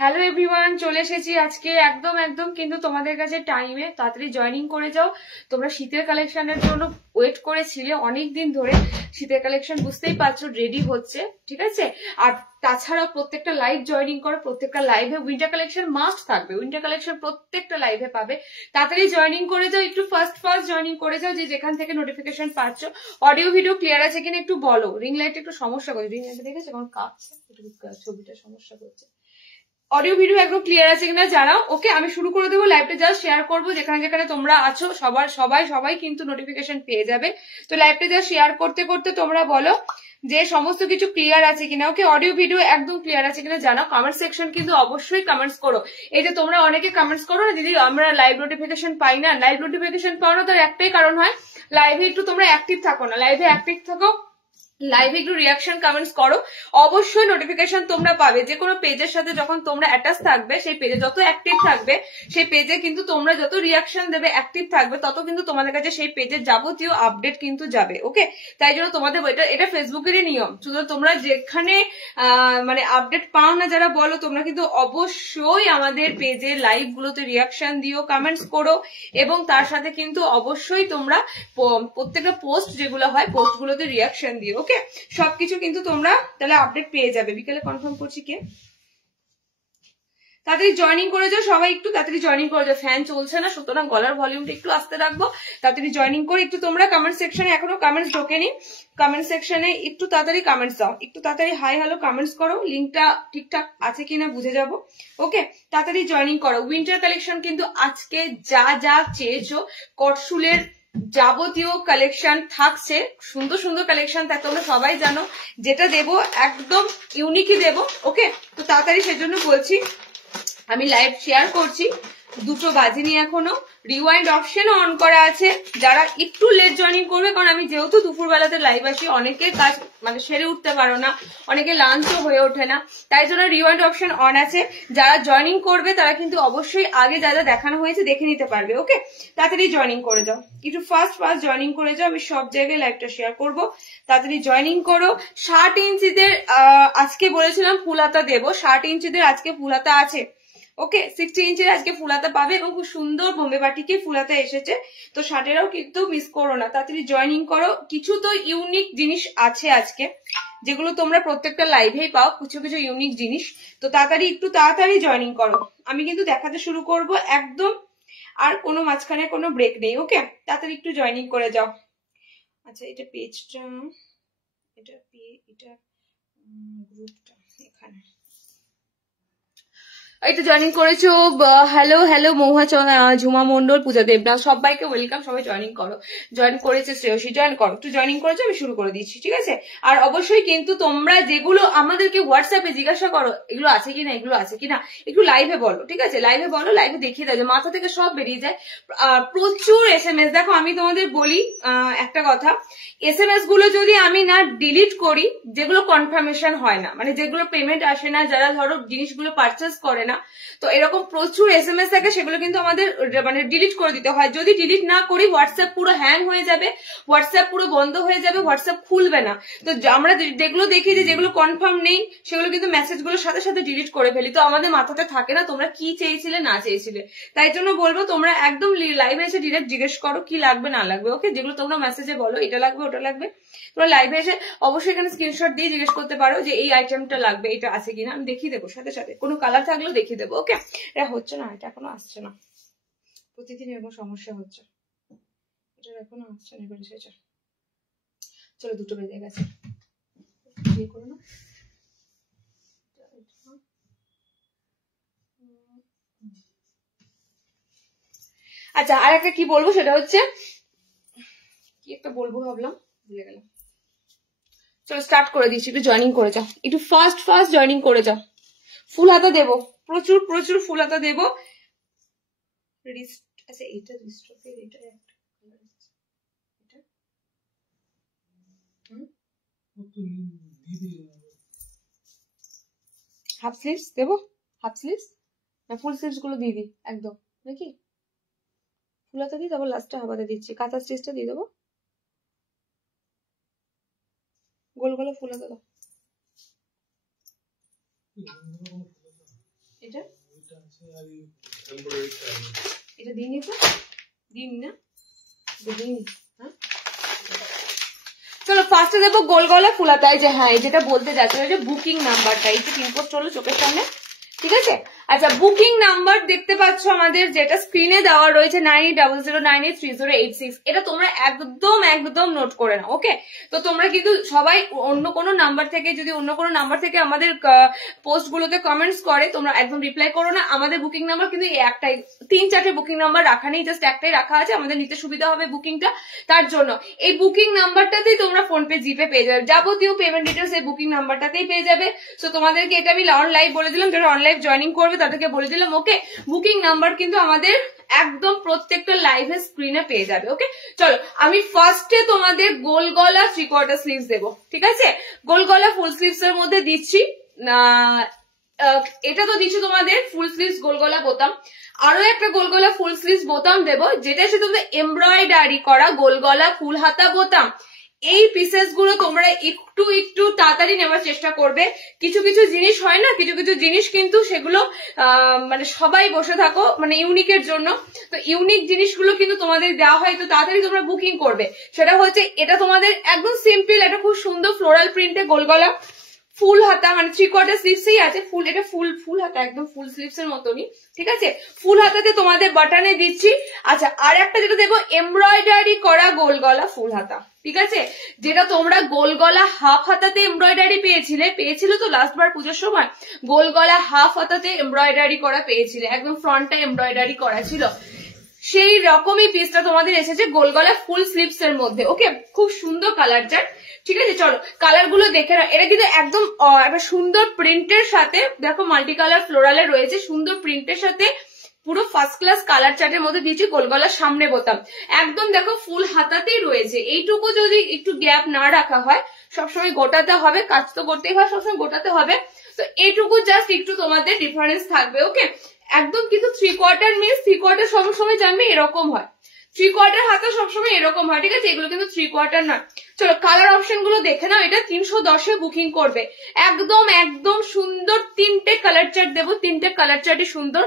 Hello everyone, চলে এসেছি আজকে একদম একদম কিন্তু তোমাদের কাছে টাইমে। তাড়াতাড়ি জয়েনিং করে যাও। তোমরা শীতের কালেকশনের জন্য ওয়েট করেছিলে অনেক দিন ধরে। শীতের কালেকশন বুঝতেই পারছো রেডি হচ্ছে, ঠিক আছে। আর তাছাড়াও প্রত্যেকটা লাইভ জয়েনিং করো, প্রত্যেকটা লাইভে উইন্টার কালেকশন মাস্ট থাকবে। উইন্টার কালেকশন প্রত্যেকটা লাইভে পাবে। তাড়াতাড়ি জয়েনিং করে যাও, একটু ফার্স্ট জয়েনিং করে যাও, যে যেখান থেকে নোটিফিকেশন পাচ্ছ। অডিও ভিডিও ক্লিয়ার আছে কিনা একটু বলো। রিং লাইট একটু সমস্যা করছে, রিং লাইট দেখেছো এখন কাঁপছে, ছবিটা সমস্যা করছে। অডিও ভিডিও একদম ক্লিয়ার আছে কিনা জানাও। ওকে, আমি শুরু করে দেবো। লাইভটা জাস্ট শেয়ার করবো, যেখানে যেখানে তোমরা আছো সবাই কিন্তু নোটিফিকেশন পেয়ে যাবে। তো লাইভটা জাস্ট শেয়ার করতে করতে তোমরা বলো যে সমস্ত কিছু ক্লিয়ার আছে কিনা। ওকে, অডিও ভিডিও একদম ক্লিয়ার আছে কিনা জানাও। কমেন্ট সেকশন কিন্তু অবশ্যই কমেন্টস করো। এই যে তোমরা অনেকে কমেন্টস করো না, দিদি আমরা লাইভ নোটিফিকেশন পাই না। লাইভ নোটিফিকেশন পাও না তার একটাই কারণ হয়, লাইভে একটু তোমরা অ্যাক্টিভ থাকো না। লাইভে অ্যাক্টিভ থাকো, লাইভে একটু রিয়াকশন কমেন্টস করো, অবশ্যই নোটিফিকেশন তোমরা পাবে। যে কোনো পেজের সাথে যখন তোমরা অ্যাটাচ থাকবে, সেই পেজে যত অ্যাক্টিভ থাকবে, সেই পেজে কিন্তু তোমরা যত রিয়াকশন দেবে, অ্যাক্টিভ থাকবে, তত কিন্তু তোমাদের কাছে সেই পেজের যাবতীয় আপডেট কিন্তু যাবে। ওকে, তাই জন্য তোমাদের এটা ফেসবুকেরই নিয়ম। শুধু তোমরা যেখানে মানে আপডেট পাও না যারা বলো, তোমরা কিন্তু অবশ্যই আমাদের পেজের লাইভ গুলোতে রিয়াকশন দিও, কমেন্টস করো, এবং তার সাথে কিন্তু অবশ্যই তোমরা প্রত্যেকটা পোস্ট যেগুলো হয় পোস্টগুলোতে রিয়াকশন দিও। ওকে, সবকিছু কিন্তু তোমরা তাহলে আপডেট পেয়ে যাবে। বিকেলে কনফার্ম করছি কে। তাড়াতাড়ি জয়েনিং করে যাও সবাই, একটু তাড়াতাড়ি জয়েনিং করে যাও। ফ্যান চলছে না, সুতরাং গলার ভলিউমটা একটু আস্তে রাখবো। তাড়াতাড়ি জয়েনিং করে একটু তোমরা কমেন্ট সেকশনে, এখনো কমেন্টস ঢোকেনি, কমেন্ট সেকশনে একটু তাড়াতাড়ি কমেন্টস দাও, একটু তাড়াতাড়ি হাই হ্যালো কমেন্টস করো। লিঙ্কটা ঠিকঠাক আছে কিনা বুঝে যাবো। ওকে, তাড়াতাড়ি জয়েনিং করো। উইন্টার কালেকশন কিন্তু আজকে যা যা চেয়েছো, কটসুলের যাবতীয় কালেকশন থাকছে, সুন্দর সুন্দর কালেকশন, তা তোমরা সবাই জানো। যেটা দেবো একদম ইউনিকই দেবো। ওকে, তো তাড়াতাড়ি সেজন্য বলছি, আমি লাইভ শেয়ার করছি। 2টো বাজেনি এখনো। রিওয়াইন্ড অপশনও অন করা আছে। যারা একটু লেট জয়েনিং করবে, কারণ আমি যেহেতু দুপুর বেলাতে লাইভ আসি, অনেকের কাজ মানে সেরে উঠতে পারো না, অনেকে লাঞ্চও হয়ে ওঠে না, তাই জন্য রিওয়াইন্ড অপশন অন আছে। যারা জয়েনিং করবে তারা কিন্তু অবশ্যই আগে যা যা দেখানো হয়েছে দেখে নিতে পারবে। ওকে, তাড়াতাড়ি জয়েনিং করে যাও, একটু ফার্স্ট জয়েনিং করে যাও। আমি সব জায়গায় লাইভটা শেয়ার করব, তাড়াতাড়ি জয়েনিং করো। 60 ইঞ্চিদের আজকে বলেছিলাম ফুলহাতা দেবো, 60 ইঞ্চিদের আজকে ফুলহাতা আছে। ওকে, 60 ইঞ্চের আজকে ফুলহাতা পাবে, এবং খুব সুন্দর বোম্বে বাটিকে ফুলহাতা এসেছে। তো 60-এরও কিন্তু মিস করো না, তাড়াতাড়ি জয়েনিং করো। কিছু তো ইউনিক জিনিস আছে আজকে, যেগুলো তোমরা প্রত্যেকটা লাইভেই পাও, কিছু কিছু ইউনিক জিনিস। তো একটু তাড়াতাড়ি জয়েনিং করো। আমি কিন্তু দেখাতে শুরু করব একদম, আর কোনো মাঝখানে কোনো ব্রেক নেই। ওকে, তাড়াতাড়ি একটু জয়েনিং করে যাও। আচ্ছা, এটা পেজটা, এটা গ্রুপটা এখানে, এটা জয়েনিং করেছো। হ্যালো হ্যালো মহুয়া, ঝুমা মন্ডল, পূজা দেবনাথ, সবাইকে ওয়েলকাম। সবাই জয়েনিং করো। জয়েন করেছে শ্রেয়সী, জয়েন করো, একটু জয়েনিং করেছো, আমি শুরু করে দিচ্ছি, ঠিক আছে। আর অবশ্যই কিন্তু তোমরা যেগুলো আমাদেরকে হোয়াটসঅ্যাপে জিজ্ঞাসা করো, এগুলো আছে কিনা, এগুলো আছে কিনা, একটু লাইভে বলো, ঠিক আছে। লাইভে বলো, লাইভে দেখিয়ে দাও, যে মাথা থেকে সব বেরিয়ে যায়। প্রচুর SMS। দেখো, আমি তোমাদের বলি একটা কথা, SMS গুলো যদি আমি না ডিলিট করি, যেগুলো কনফার্মেশন হয় না, মানে যেগুলো পেমেন্ট আসে না, যারা ধরো জিনিসগুলো পারচেস করে না, তো এরকম প্রচুর SMS থাকে, সেগুলো কিন্তু আমাদের মানে ডিলিট করে দিতে হয়। যদি ডিলিট না করি, হোয়াটসঅ্যাপ পুরো হ্যাং হয়ে যাবে, হোয়াটসঅ্যাপ পুরো বন্ধ হয়ে যাবে, হোয়াটসঅ্যাপ খুলবে না। তো আমরা যেগুলো দেখি যে যেগুলো কনফার্ম নেই, সেগুলো কিন্তু মেসেজগুলোর সাথে সাথে ডিলিট করে ফেলি। তো আমাদের মাথাতে থাকে না তোমরা কি চেয়েছিলে না চেয়েছিলে। তাই জন্য বলবো, তোমরা একদম লাইভে এসে ডিরেক্ট জিজ্ঞেস করো কি লাগবে না লাগবে। ওকে, যেগুলো তোমরা মেসেজে বলো এটা লাগবে ওটা লাগবে, তোমরা লাইভে এসে অবশ্যই এখানে স্ক্রিনশট দিয়ে জিজ্ঞেস করতে পারো যে এই আইটেমটা লাগবে, এটা আছে কিনা, আমি দেখিয়ে দেবো সাথে সাথে। কোনো কালার থাকলেও দেখিয়ে দেবো। ওকে, এটা হচ্ছে না, এটা এখনো আসছে না, প্রতিদিন এরকম সমস্যা হচ্ছে, এটা এখনো আসছে না, এবার এসেছে। চলো, 2টো বেজে গেছে, বিয়ে করো না। আচ্ছা, আর একটা কি বলবো, সেটা হচ্ছে কি একটা বলবো ভাবলাম, ভুলে গেলাম। চলো স্টার্ট করে দিচ্ছি, একটু জয়েনিং করে যাও, একটু ফার্স্ট জয়েনিং করে যাও। ফুল হাতা দেবো, প্রচুর প্রচুর ফুল হাতা দেবো। আচ্ছা, এটা রিস্টকের, এটা একটা হাফ স্লিভস দেবো, হাফ স্লিভস না ফুল স্লিভস গুলো দিয়ে দিই একদম নাকি। ফুল হাতা দিই, তারপর লাস্টটা হাফাতে দিচ্ছি, কাঁথা স্টিচটা দিয়ে দেবো, গোল গোলে ফুল হাতা দাও। এটা এটা দিইনি তো, দিইনি না, দিইনি। হ্যাঁ চলো ফার্স্টে দেবো গোল গলা ফুল হাতা। যে হ্যাঁ যেটা বলতে যাচ্ছে বুকিং নাম্বারটা, এই যে পিনকোড চলো চোখের সামনে, ঠিক আছে। আচ্ছা বুকিং নাম্বার দেখতে পাচ্ছ আমাদের যেটা স্ক্রিনে দেওয়া রয়েছে 9800983086, এটা তোমরা একদম একদম নোট করে নাও, ওকে। তো তোমরা কিন্তু সবাই অন্য কোনো নাম্বার থেকে, যদি অন্য কোনো নাম্বার থেকে আমাদের পোস্ট গুলোতে কমেন্টস করে, তোমরা একদম রিপ্লাই করো না। আমাদের বুকিং নাম্বার কিন্তু একটাই, 3-4টে বুকিং নাম্বার রাখা নেই, জাস্ট একটাই রাখা আছে, আমাদের নিতে সুবিধা হবে বুকিংটা, তার জন্য এই বুকিং নাম্বারটাতেই তোমরা ফোনপে জিপে পেয়ে যাবে, যাবতীয় পেমেন্ট ডিটেলস এই বুকিং নাম্বারটাতেই পেয়ে যাবে। সো তোমাদেরকে এটা আমি অন লাইভ বলে দিলাম, যারা অনলাইভ জয়েনিং করবে তাদেরকে বলে দিলাম, ওকে। বুকিং নাম্বার কিন্তু আমাদের একদম প্রত্যেকটা লাইভে স্ক্রিনে পেয়ে যাবে, ওকে। চলো আমি ফার্স্টে তোমাদের গোল গলা 3/4 স্লিভস দেবো, ঠিক আছে। গোল গলা ফুল স্লিভস এর মধ্যে দিচ্ছি, এটা তো দিচ্ছি তোমাদের ফুল স্লিভস গোল গলা বোতাম, আরো একটা গোল গলা ফুল স্লিভস বোতাম দেবো, যেটা হচ্ছে তোমাদের এমব্রয়ডারি করা গোল গলা ফুল হাতা বোতাম। এই পিসেস গুলো তোমরা একটু একটু তাড়াতাড়ি নেওয়ার চেষ্টা করবে। কিছু কিছু জিনিস হয় না, কিছু কিছু জিনিস কিন্তু সেগুলো মানে সবাই বসে থাকো মানে ইউনিকের জন্য, তো ইউনিক জিনিসগুলো কিন্তু তোমাদের দেওয়া হয়, তো তাড়াতাড়ি তোমরা বুকিং করবে। সেটা হচ্ছে এটা তোমাদের একদম সিম্পল, এটা খুব সুন্দর ফ্লোরাল প্রিন্টে গোল গলা ফুল হাতা, মানে 3/4 স্লিভসই আছে, ফুল এটা ফুল হাতা একদম ফুল স্লিভস এর মতনই, ঠিক আছে। ফুল হাতাতে তোমাদের বাটনে দিচ্ছি। আচ্ছা আর একটা যেটা দেবো এমব্রয়ডারি করা গোল গলা ফুল হাতা, ঠিক আছে। যেটা তোমরা গোল গলা হাফ হাতাতে এমব্রয়ডারি পেয়েছিলে তো লাস্ট বার পুজোর সময়, গোল গলা হাফ হাতাতে এমব্রয়ডারি করা পেয়েছিলে, একদম ফ্রন্টটা এমব্রয়ডারি করা ছিল, সেই রকমই পিসটা তোমাদের এসেছে গোল গলা ফুল স্লিভস এর মধ্যে, ওকে। খুব সুন্দর কালার চার্ট, ঠিক আছে। চলো কালার গুলো দেখে নাও, এটা কিন্তু একদম একটা সুন্দর প্রিন্টের সাথে, দেখো মাল্টি কালার ফ্লোরালে রয়েছে, সুন্দর প্রিন্টের সাথে পুরো ফার্স্ট ক্লাস কালার চার্টের মধ্যে দিয়েছি গোল গলার সামনে বোতাম, একদম দেখো ফুল হাতাতেই রয়েছে। এইটুকু যদি একটু গ্যাপ না রাখা হয়, সবসময় গোটাতে হবে, কাজ তো করতেই হয়, সবসময় গোটাতে হবে, তো এইটুকু জাস্ট একটু তোমাদের ডিফারেন্স থাকবে, ওকে। একদম কিন্তু 3/4 মিনস 3/4 সবসময় জানবে এরকম হয়, 3/4 হাতা সবসময় এরকম হয়, ঠিক আছে। এগুলো কিন্তু 3/4 নয়। চলো কালার অপশন গুলো দেখে নাও, এটা 310-এ বুকিং করবে, একদম একদম সুন্দর 3টে কালার চার্ট দেবো, 3টে কালার চার্টই সুন্দর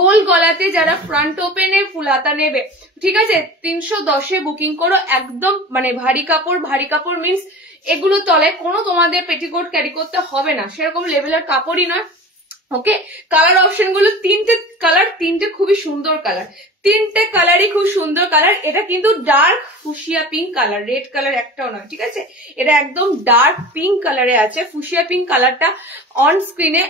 গোল গলাতে, যারা ফ্রন্ট ওপেনে ফুল হাতা নেবে, ঠিক আছে, 310-এ বুকিং করো। একদম মানে ভারী কাপড় মিনস এগুলো তলায় কোনো তোমাদের পেটিকোট ক্যারি করতে হবে না, সেরকম লেভেলের কাপড়ই নয়, ওকে। কালার অপশন গুলো 3টে কালার, 3টে খুবই সুন্দর কালার, 3টে কালারই খুব সুন্দর কালার। এটা কিন্তু dark fuchsia pink colour, red colour একটাও নয়, ঠিক আছে। এটা একদম ডার্ক পিঙ্ক কালারে আছে, ফুশিয়া পিঙ্ক কালারটা অন স্ক্রিনে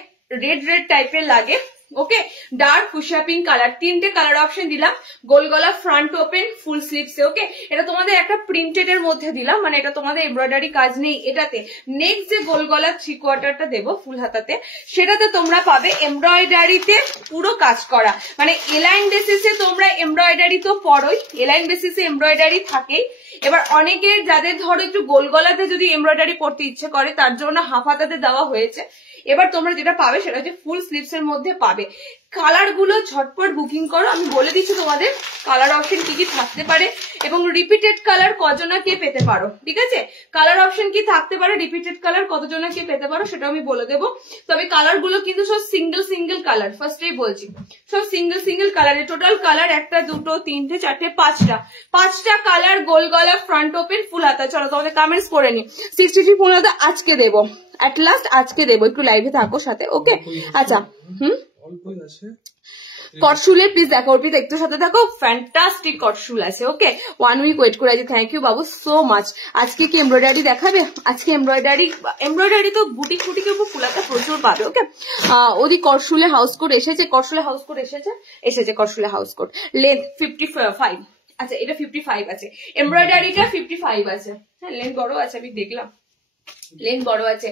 রেড টাইপের লাগে, ওকে। ডার্ক ফুশিয়া পিঙ্ক কালার, 3টে কালার অপশন দিলাম গোল গলা ফ্রন্ট ওপেন ফুল স্লিভস, ওকে। এটা তোমাদের একটা প্রিন্টেড এর মধ্যে দিলাম, মানে এটা তোমাদের এমব্রয়ডারি কাজ নেই এটাতে। নেক্সট যে গোল গলা 3/4টা দেবো ফুল হাতাতে, সেটাতে তোমরা পাবে এমব্রয়ডারিতে পুরো কাজ করা, মানে এলাইন বেসিসে তোমরা এমব্রয়ডারি তো পড়োই, এলাইন বেসিসে এমব্রয়ডারি থাকেই। এবার অনেকের যাদের ধরো একটু গোল গলাতে যদি এমব্রয়ডারি পড়তে ইচ্ছে করে, তার জন্য হাফ হাতাতে দেওয়া হয়েছে। এবার তোমরা যেটা পাবে সেটা হচ্ছে ফুল স্লিভস এর মধ্যে পাবে। কালার গুলো ঝটপট বুকিং করো, আমি বলে দিচ্ছি তোমাদের কালার অপশন কি কি থাকতে পারে এবং রিপিটেড কালার কজনা কে পেতে পারো, ঠিক আছে। কালার অপশন কি থাকতে পারে, রিপিটেড কালার কতজনা কে পেতে পারো সেটা আমি বলে দেবো। তবে কালার গুলো কিন্তু সব সিঙ্গেল কালার, ফার্স্টেই বলছি সব সিঙ্গেল কালারে। টোটাল কালার 1, 2, 3, 4, 5টা কালার গোল গলা ফ্রন্ট ওপেন ফুল হাতা। চলো তোমাদের কমেন্টস করে নি, 63 ফুল হাতা আজকে দেবো, এট লাস্ট আজকে দেবো, একটু লাইভে থাকো সাথে, ওকে। আচ্ছা কটশুলের প্লিজ দেখো, অর্পিতা একটু সাথে থাকো, ফ্যান্টাস্টিক কটশুল আছে, ওকে। 1 উইক ওয়েট করে আছে, thank you Babu so much. আজকে কি এমব্রয়ডারি দেখাবে? আজকে এমব্রয়ডারি তো বুটিকের উপর ফুলাটা প্রচুর পাবে, ওকে। ওদি কটশুলে হাউস কোট এসেছে, কটশুলে হাউস কোট লেন্থ 55, আচ্ছা এটা 55 আছে, এমব্রয়ডারিটা 55 আছে, হ্যাঁ লেন্থ বড় আছে, আমি দেখলাম লেন্থ বড় আছে।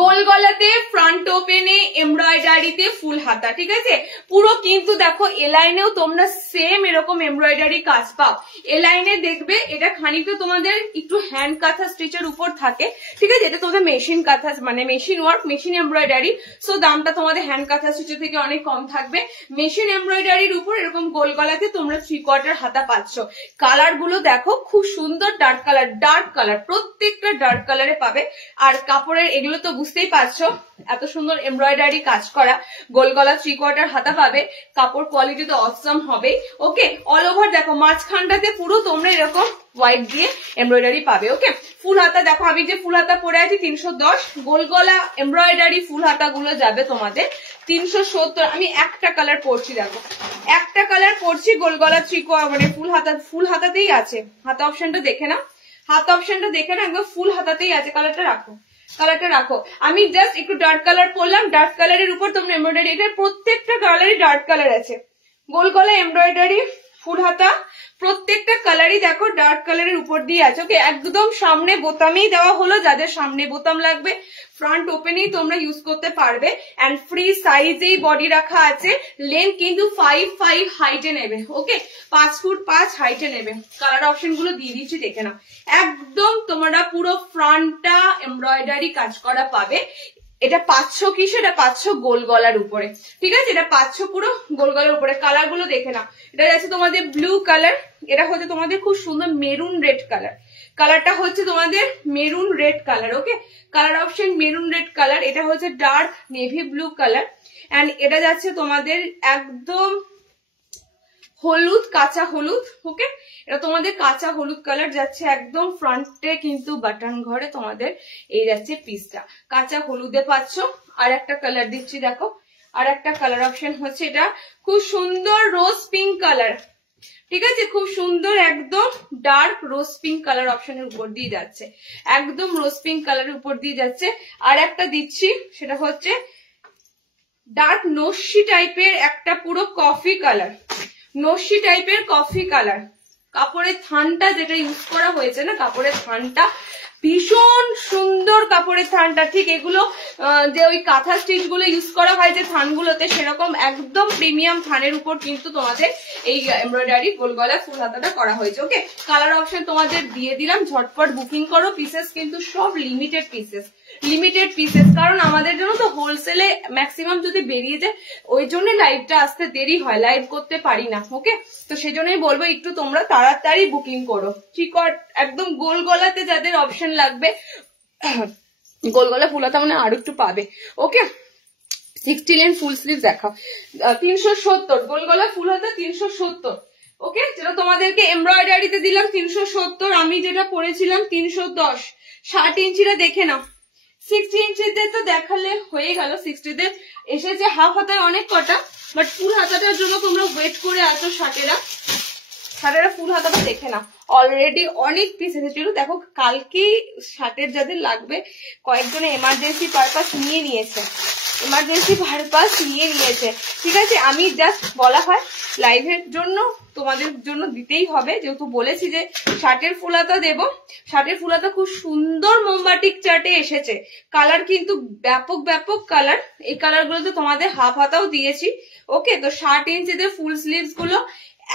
গোল গলাতে ফ্রন্ট ওপেনে এমব্রয়ডারিতে ফুল হাতা, ঠিক আছে। পুরো কিন্তু দেখো এলাইনেও তোমরা সেম এরকম এমব্রয়ডারি কাজ পাও। এলাইনে দেখবে এটা খানিকটা তোমাদের একটু হ্যান্ড কাঁথা স্টিচের উপর থাকে, ঠিক আছে। এটা তোমাদের মেশিন কাঁথা মানে machine work, machine embroidery, so দামটা তোমাদের হ্যান্ড কাঁথা স্টিচের থেকে অনেক কম থাকবে। মেশিন এমব্রয়ডারির উপর এরকম গোল গলাতে তোমরা 3/4 হাতা পাচ্ছ। কালার গুলো দেখো খুব সুন্দর, ডার্ক কালার প্রত্যেকটা ডার্ক কালারে পাবে। আর কাপড়ের এগুলো তো বুঝতেই পারছো, এত সুন্দর এমব্রয়ডারি কাজ করা, গোল গলা 3/4 হাতা পাবে, কাপড় কোয়ালিটি তো অসম হবে। ওকে, অল ওভার দেখো মাঝখানটাতে পুরো তোমরা এরকম হোয়াইট দিয়ে এমব্রয়ডারি পাবে। ওকে, ফুল হাতা দেখো, আমি যে ফুল হাতা পরে আছি 310, গোল গলা এমব্রয়ডারি ফুল হাতা গুলো যাবে তোমাদের 370। আমি একটা কালার পরছি, দেখো একটা কালার পরছি, গোল গলা 3/4 মানে ফুল হাতাতেই আছে। হাতা অপশনটা দেখে না, হাতা অপশনটা দেখে না, একদম ফুল হাতাতেই আছে। কালারটা রাখো। আমি জাস্ট একটু ডার্ক কালার পরলাম, ডার্ক কালারের উপর তোমরা এমব্রয়ডারি, এটার প্রত্যেকটা কালারই ডার্ক কালার আছে। গোল গলা এমব্রয়ডারি ফুল হাতা প্রত্যেকটা কালারই দেখো ডার্ক কালারের উপর দিয়ে আছে। ওকে, একদম সামনে বোতামেই দেওয়া হলো, যাদের সামনে বোতাম লাগবে ফ্রন্ট ওপেনেই তোমরা ইউজ করতে পারবে। এন্ড ফ্রি সাইজেই বডি রাখা আছে। লেন্থ কিন্তু 5'5" হাইটে নেবে। ওকে, 5 ফুট 5 হাইটে নেবে। কালার অপশন গুলো দিয়ে দিচ্ছি, দেখে নাও। একদম তোমরা পুরো ফ্রন্টটা এমব্রয়ডারি কাজ করা পাবে। এটা 500 কিসে, এটা 500 গোল গলার উপরে, ঠিক আছে, এটা 500 পুরো গোল গলার উপরে। কালার গুলো দেখে নাও, এটা যাচ্ছে তোমাদের ব্লু কালার, এটা হচ্ছে তোমাদের খুব সুন্দর মেরুন রেড কালার, কালারটা হচ্ছে তোমাদের maroon red colour. Okay, colour option maroon red colour, এটা হচ্ছে dark navy blue colour. And এটা যাচ্ছে তোমাদের একদম হলুদ, কাঁচা হলুদ। ওকে, এটা তোমাদের কাঁচা হলুদ কালার যাচ্ছে একদম ফ্রন্টে, কিন্তু বাটন ঘরে তোমাদের এই যাচ্ছে পিসটা কাঁচা হলুদে পাচ্ছ। আর একটা কালার দিচ্ছি, দেখো আর একটা কালার অপশন হচ্ছে এটা খুব সুন্দর রোজ পিঙ্ক কালার, ঠিক আছে, খুব সুন্দর একদম ডার্ক রোজ পিঙ্ক কালার অপশনের উপর দিয়ে যাচ্ছে, একদম রোজ পিঙ্ক কালারের উপর দিয়ে যাচ্ছে। আর একটা দিচ্ছি, সেটা হচ্ছে ডার্ক নস্যি টাইপের একটা পুরো কফি কালার, নস্যি টাইপের কফি কালার। কাপড়ের থানটা যেটা ইউজ করা হয়েছে না, কাপড়ের থানটা ভীষণ সুন্দর, কাপড়ের থানটা ঠিক এগুলো যে ওই কাঁথা স্টিচ গুলো ইউজ করা হয় যে থানগুলোতে, সেরকম একদম প্রিমিয়াম থানের উপর কিন্তু তোমাদের এই এমব্রয়ডারি গোল গলা ফুল হাতাটা করা হয়েছে। ওকে, কালার অপশন তোমাদের দিয়ে দিলাম, ঝটপট বুকিং করো। পিসেস কিন্তু সব লিমিটেড পিসেস, কারণ আমাদের জন্য তো হোলসেলে ম্যাক্সিমাম যদি বেরিয়ে যায়, ওই জন্য লাইভটা আসতে দেরি হয়, লাইভ করতে পারি না। ওকে, তো সেই জন্যই বলবো একটু তোমরা তাড়াতাড়ি বুকিং করো। চিকট একদম গোল গলাতে যাদের অপশন লাগবে, গোল গলা ফুল হাতা মানে আরো একটু পাবে। ওকে, 60 লেন ফুল স্লিভ দেখাও, 370 গোল গলা ফুল হাতা 370। ওকে, যেটা তোমাদেরকে এমব্রয়ডারিতে দিলাম 370, আমি যেটা পরেছিলাম 310। 60 ইঞ্চিটা দেখে নাও, 60 ইঞ্চিতে তো দেখালে হয়ে গেল। 60তে এসেছে হাফ হাতায় অনেক কটা, বাট ফুল হাতাটার জন্য তোমরা ওয়েট করে আছো। 60এরা ফুল হাতাটা দেখে নাও, অলরেডি অনেক পিস এসেছিল। দেখো কালকেই 60 যাদের লাগবে, কয়েকজনে এমার্জেন্সি পারপাস নিয়ে নিয়েছে, ঠিক আছে। আমি জাস্ট বলা হয় লাইভের জন্য তোমাদের জন্য দিতেই হবে, যেহেতু বলেছি যে 60 ফুল হাতা দেবো। 60 ফুল হাতা খুব সুন্দর মোমবাটিক চার্টে এসেছে, কালার কিন্তু ব্যাপক কালার। এই কালার গুলো তো তোমাদের হাফ হাতাও দিয়েছি। ওকে, তো 60 ইঞ্চিতে ফুল স্লিভস গুলো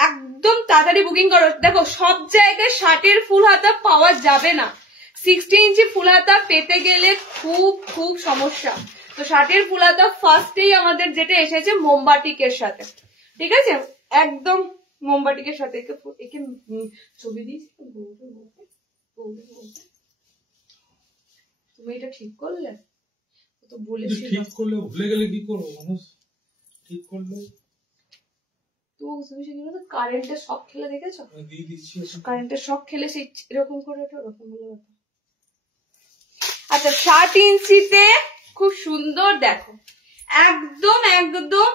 একদম তাড়াতাড়ি বুকিং করো। দেখো সব জায়গায় 60 ফুল হাতা পাওয়া যাবে না, 60 ইঞ্চি ফুল হাতা পেতে গেলে খুব সমস্যা। তো 60 ফুল হাতা ফার্স্টেই আমাদের যেটা এসেছে মোমবাটিকের সাথে, ঠিক আছে, একদম মোমবাটিকের সাথে। একে ছবি দিয়েছি, তুমি এটা ঠিক করলে তো বলেছি, ঠিক করলে ভুলে গেলে কি করবো মানুষ, ঠিক করলে তো তুমি সেগুলো তো কারেন্টের শক খেলে দেখেছো, কারেন্টের শক খেলে সেই এরকম করে ওটা ওরকম হলো। আচ্ছা, 60 ইঞ্চিতে খুব সুন্দর দেখো, একদম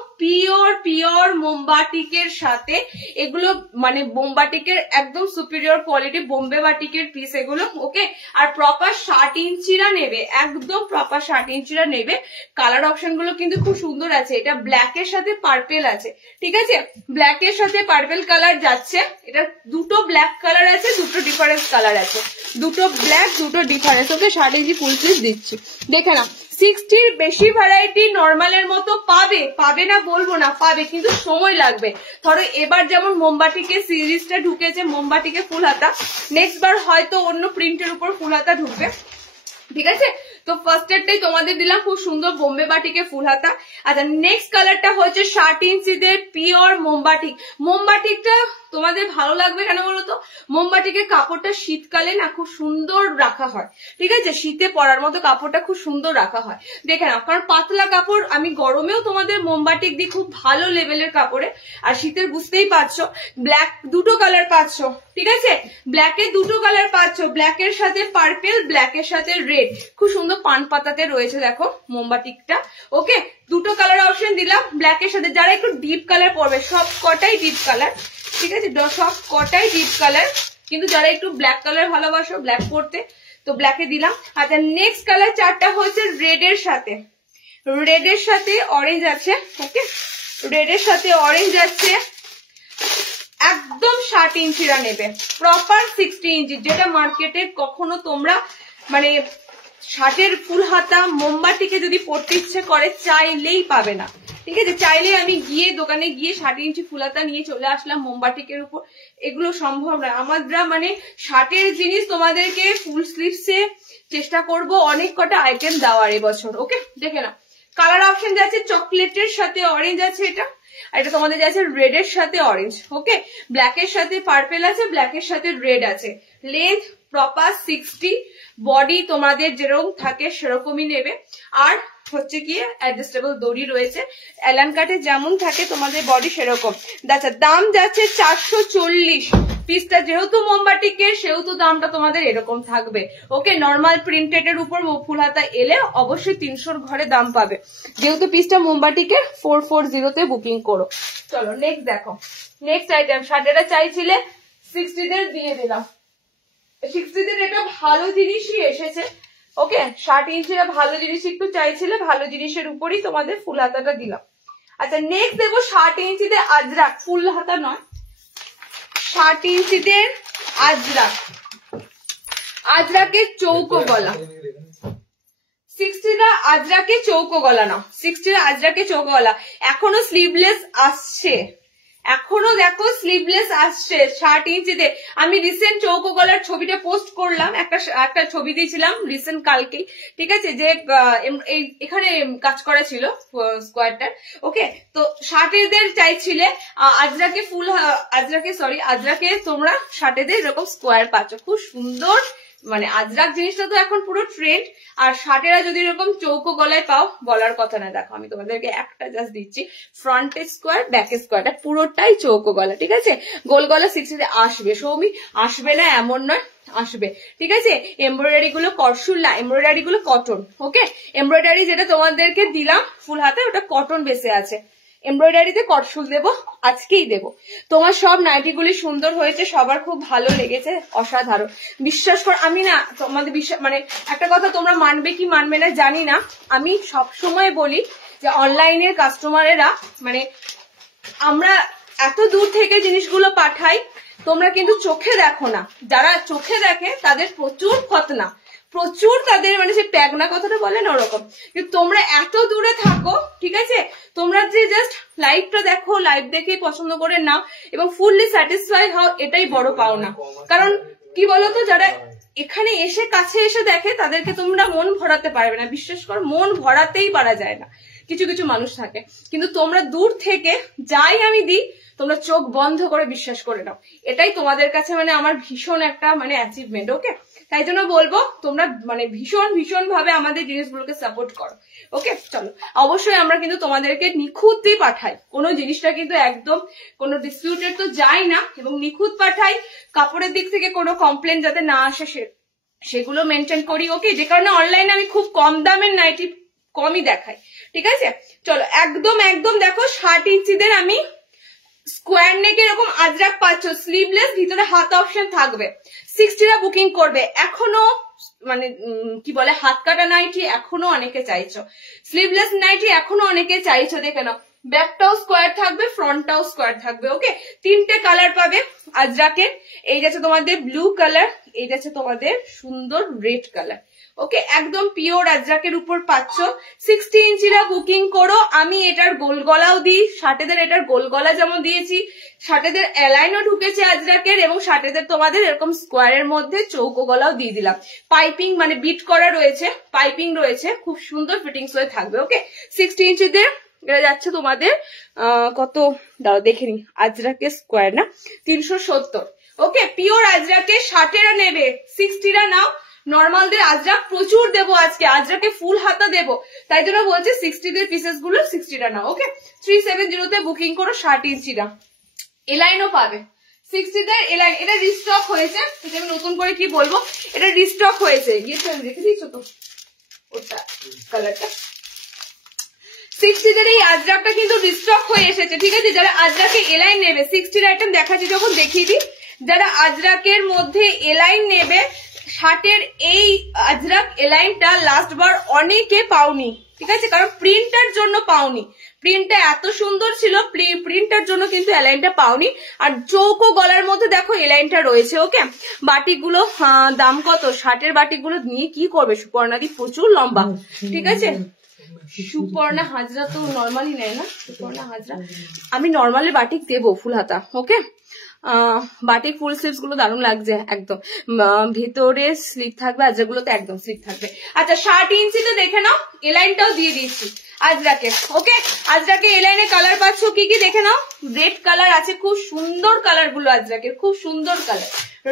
পিওর মোমবাটিকের সাথে এগুলো, মানে মোমবাটিকের একদম সুপিরিয়র কোয়ালিটি বোম্বে বাটিকের পিস এগুলো। ওকে, আর প্রপার 60 ইঞ্চিরা নেবে, একদম প্রপার 60 ইঞ্চিরা নেবে। কালার অপশন গুলো কিন্তু খুব সুন্দর আছে। এটা ব্ল্যাক এর সাথে পার্পেল আছে, ঠিক আছে, ব্ল্যাক এর সাথে পার্পেল কালার যাচ্ছে। এটা দুটো ব্ল্যাক কালার আছে, দুটো ডিফারেন্স কালার আছে, দুটো ব্ল্যাক দুটো ডিফারেন্স। ওকে, 60 ইঞ্চি ফুল স্লিভ দিচ্ছি, দেখে না। 60 বেশি ভ্যারাইটি নর্মালের মতো পাবে না বলবো না, পাবে, কিন্তু সময় লাগবে। ধরো এবার যেমন মোমবাটিকে সিরিজটা ঢুকেছে, মোমবাটিকে ফুল হাতা, নেক্সট বার হয়তো অন্য প্রিন্টের উপর ফুল হাতা ঢুকবে, ঠিক আছে। তো ফার্স্ট এরটাই তোমাদের দিলাম খুব সুন্দর বোম্বে বাটিকে ফুল হাতা। আচ্ছা, নেক্সট কালারটা হচ্ছে 60 ইঞ্চিদের পিওর মোমবাটিক। মোমবাটিকটা তোমাদের ভালো লাগবে কেন বলতো, মোমবাটিকের কাপড়টা শীতকালে না খুব সুন্দর রাখা হয়, ঠিক আছে, শীতে পরার মতো কাপড়টা খুব সুন্দর রাখা হয়। দেখে নাও, কারণ পাতলা কাপড় আমি গরমেও তোমাদের মোমবাটিক দিই খুব ভালো লেভেলের কাপড়ে, আর শীতের বুঝতেই পারছো ব্ল্যাক দুটো কালার পাচ্ছ, ঠিক আছে, ব্ল্যাকের দুটো কালার পাচ্ছ, ব্ল্যাকের সাথে পার্পেল, ব্ল্যাকের সাথে রেড, খুব সুন্দর পান পাতাতে রয়েছে দেখো মোমবাটিকটা। ওকে, দুটো কালার অপশন দিলাম ব্ল্যাকের সাথে। যারা একটু ডিপ কালার পরবে, সব কটাই ডিপ কালার, ঠিক আছে, সব কটাই ডিপ কালার, কিন্তু যারা একটু ব্ল্যাক কালার ভালোবাসো ব্ল্যাক পরতে, তো ব্ল্যাকে দিলাম। আচ্ছা, নেক্সট কালার চারটা হচ্ছে রেডের সাথে, রেডের সাথে অরেঞ্জ আছে। ওকে, রেডের সাথে অরেঞ্জ আছে। একদম 60 ইঞ্চিরা নেবে, প্রপার 60 ইঞ্চি, যেটা মার্কেটে কখনো তোমরা মানে 60-এর ফুল হাতা মোমবাটিকে যদি পড়তে ইচ্ছে করে চাইলেই পাবে না, ঠিক আছে। চাইলে আমি গিয়ে দোকানে গিয়ে 60 ইঞ্চি ফুল হাতা নিয়ে চলে আসলাম মোমবাটিকের উপর, এগুলো সম্ভব নয়। আমরা মানে 60-এর জিনিস তোমাদেরকে ফুল স্লিভসে চেষ্টা করব অনেক কটা আইটেম দেওয়ার এবছর। ওকে, দেখে না, কালার অপশন যাচ্ছে চকলেটের সাথে অরেঞ্জ আছে এটা, আর এটা তোমাদের যাচ্ছে রেডের সাথে অরেঞ্জ। ওকে, ব্ল্যাকের সাথে পার্পেল আছে, ব্ল্যাকের সাথে রেড আছে। লেন্থ প্রপার 60, বডি তোমাদের যেরকম থাকে সেরকমই নেবে, আর হচ্ছে কি অ্যাডজাস্টেবল দড়ি রয়েছে, অ্যালান কাটে যেমন থাকে তোমাদের বডি সেরকম। আচ্ছা, দাম যাচ্ছে 440 পিসটা, যেহেতু মোমবাটিকের সেহেতু দামটা তোমাদের এরকম থাকবে। ওকে, নর্মাল প্রিন্টেড এর উপর ফুল হাতা এলে অবশ্যই 300-র ঘরে দাম পাবে, যেহেতু পিসটা মোমবাটিকের 440-তে বুকিং করো। চলো নেক্সট দেখো, নেক্সট আইটেম। 60-এরা চাইছিলে 60-দের দিয়ে দিলাম, 60-দের এটা ভালো জিনিসই এসেছে। ওকে, 60 ইঞ্চিরা ভালো জিনিস একটু চাইছিলে, ভালো জিনিসের উপরই তোমাদের ফুল হাতাটা দিলাম। আচ্ছা, নেক্সট দেবো 60 ইঞ্চিদের আজরাক, ফুল হাতা নয়, 60 ইঞ্চিদের আজরাক, আজরাকের চৌকো গলা। 60-রা আজরাকে চৌকো গলা না, 60-রা আজরাকে চৌকো গলা। এখনো স্লিভলেস আসছে, এখনো দেখো স্লিভলেস আসছে 60 ইঞ্চিতে। আমি রিসেন্ট চৌকো গলার ছবিটা পোস্ট করলাম, একটা ছবি দিয়েছিলাম রিসেন্ট কালকেই, ঠিক আছে, যে এখানে কাজ করা ছিল স্কোয়ারটার। ওকে, তো 60-দের চাইছিলে আজরাকে ফুল আজরাকে তোমরা 60-দের এরকম স্কোয়ার পাচ্ছ, খুব সুন্দর। মানে আজরাক জিনিসটা তো এখন পুরো ট্রেন্ড, আর 60-এরা যদি এরকম চৌকো গলায় পাও বলার কথা না। দেখো, আমি তোমাদেরকে একটা জাস্ট দিচ্ছি, ফ্রন্টে স্কোয়ার, ব্যাকে স্কোয়ার, পুরোটাই চৌকো গলা, ঠিক আছে। গোল গলা 60-তে আসবে, সৌমি আসবে না এমন নয়, আসবে, ঠিক আছে। এমব্রয়ডারি গুলো করসুল না, এমব্রয়ডারি গুলো কটন। ওকে, এমব্রয়ডারি যেটা তোমাদেরকে দিলাম ফুল হাতে, ওটা কটন বেসে আছে, এমব্রয়ডারিতে কটসুল দেবো, আজকেই দেবো। তোমার সব নাইটিগুলি সুন্দর হয়েছে, সবার খুব ভালো লেগেছে, অসাধারণ। বিশ্বাস কর, আমি না তোমাদের মানে একটা কথা তোমরা মানবে কি মানবে না জানি না, আমি সব সময় বলি যে অনলাইনের কাস্টমারেরা মানে আমরা এত দূর থেকে জিনিসগুলো পাঠাই, তোমরা কিন্তু চোখে দেখো না, যারা চোখে দেখে তাদের প্রচুর খতনা, প্রচুর তাদের মানে সে প্যাগনা কথাটা বলে না ওরকম। কিন্তু তোমরা এত দূরে থাকো, ঠিক আছে, তোমরা যে জাস্ট লাইভটা দেখো, লাইভ দেখেই পছন্দ করে নাও এবং ফুললি স্যাটিসফাই হও, এটাই বড় পাওনা। কারণ কি বলতো, যারা এখানে এসে কাছে এসে দেখে তাদেরকে তোমরা মন ভরাতে পারবে না, বিশ্বাস করো, মন ভরাতেই পারা যায় না, কিছু কিছু মানুষ থাকে। কিন্তু তোমরা দূর থেকে যাই আমি দিই, তোমরা চোখ বন্ধ করে বিশ্বাস করে নাও, এটাই তোমাদের কাছে মানে আমার ভীষণ একটা মানে অ্যাচিভমেন্ট। ওকে, তাই জন্য বলবো তোমরা মানে ভীষণ ভীষণ ভাবে আমাদের জিনিসগুলোকে সাপোর্ট করো। ওকে, চলো, অবশ্যই আমরা কিন্তু তোমাদেরকে নিখুঁতই পাঠাই, কোনো জিনিসটা কিন্তু একদম কোনো ডিসপিউটেড তো যায় না, এবং নিখুঁত পাঠাই, কাপড়ের দিক থেকে কোনো কমপ্লেন যাতে না আসে সেগুলো মেনটেন করি। ওকে, যে কারণে অনলাইনে আমি খুব কম দামের নাইটি কমই দেখাই, ঠিক আছে। চলো, একদম একদম দেখো 60 ইঞ্চিদের আমি স্কোয়ার নেক এরকম আজরাক পাচ্ছ, স্লিভলেস, ভিতরে হাত অপশন থাকবে। 60-রা বুকিং করবে, এখনো মানে কি বলে হাত কাটা নাইটি এখনো অনেকে চাইছো, স্লিভলেস নাইটি এখনো অনেকে চাইছো। দেখে নাও, ব্যাকটাও স্কোয়ার থাকবে, ফ্রন্টটাও স্কোয়ার থাকবে। ওকে, 3টে কালার পাবে আজরাকের, এই যাচ্ছে তোমাদের ব্লু কালার, এই যাচ্ছে তোমাদের সুন্দর রেড কালার। ওকে, একদম পিওর আজরাকের উপর পাচ্ছ। 60 ইঞ্চিরা বুকিং করো। আমি এটার গোল গলাও দিই, 60-দের এটার গোল গলা যেমন দিয়েছি, 60-দের অ্যালাইনও ঢুকেছে আজরাকের, এবং 60-দের তোমাদের এরকম স্কোয়ারের মধ্যে চৌকো গলাও দিয়ে দিলাম। পাইপিং মানে বিট করা রয়েছে, পাইপিং রয়েছে, খুব সুন্দর ফিটিংস হয়ে থাকবে। ওকে, 60 ইঞ্চিদের এটা যাচ্ছে তোমাদের কত দাও দেখে নি, আজরাকে স্কোয়ার না 370। ওকে, পিওর আজরাকে 60-এরা নেবে, 60-রা নাও। নর্মালদের আজরাক প্রচুর দেবো আজকে, আজরাকে ফুল হাতা দেবো, তাই জন্য বলছে 60-দের পিসেস গুলো 60-রা নাও। ওকে, 370-তে বুকিং করো 60 ইঞ্চিটা। এলাইনও পাবে 60-দের এলাইন, এটা রিস্টক হয়েছে, আমি নতুন করে কি বলবো, এটা রিস্টক হয়েছে, রেখে দিয়েছো তো ওটা কালারটা। 60-দের এই আজরাকটা কিন্তু রিস্টক হয়ে এসেছে, ঠিক আছে। যারা আজরাকে এলাইন নেবে, 60-র আইটেম দেখাচ্ছি যখন দেখিয়ে দিই, যারা আজরাকের মধ্যে এলাইন নেবে, 60-এর এই আজরাক এলাইনটা লাস্ট বার অনেকে পাওনি, ঠিক আছে, কারণ প্রিন্টার জন্য পাওনি, প্রিন্টটা এত সুন্দর ছিল, প্রিন্টার জন্য কিন্তু এলাইনটা পাওনি। আর চৌকো গলার মধ্যে দেখো এলাইনটা রয়েছে। ওকে, বাটিকগুলো দাম কত, 60-এর বাটিকগুলো নিয়ে কি করবে সুপর্ণাদি, প্রচুর লম্বা, ঠিক আছে। সুপর্ণা হাজরা তো নর্মালি নেয় না, সুপর্ণা হাজরা আমি নর্মালি বাটিক দেবো ফুল হাতা। ওকে, বাটিক ফুল স্লিভস গুলো দারুণ লাগছে, একদম ভেতরে স্লিভ থাকবে, আজরাগুলোতে একদম স্লিভ থাকবে। আচ্ছা 60 ইঞ্চিতে দেখে নাও, এলাইনটাও দিয়ে দিচ্ছি আজরাকে। ওকে, আজরাকে এলাইনে কালার পাচ্ছ কি কি দেখে নাও। রেড কালার আছে, খুব সুন্দর কালার গুলো আজরাকের, খুব সুন্দর কালার।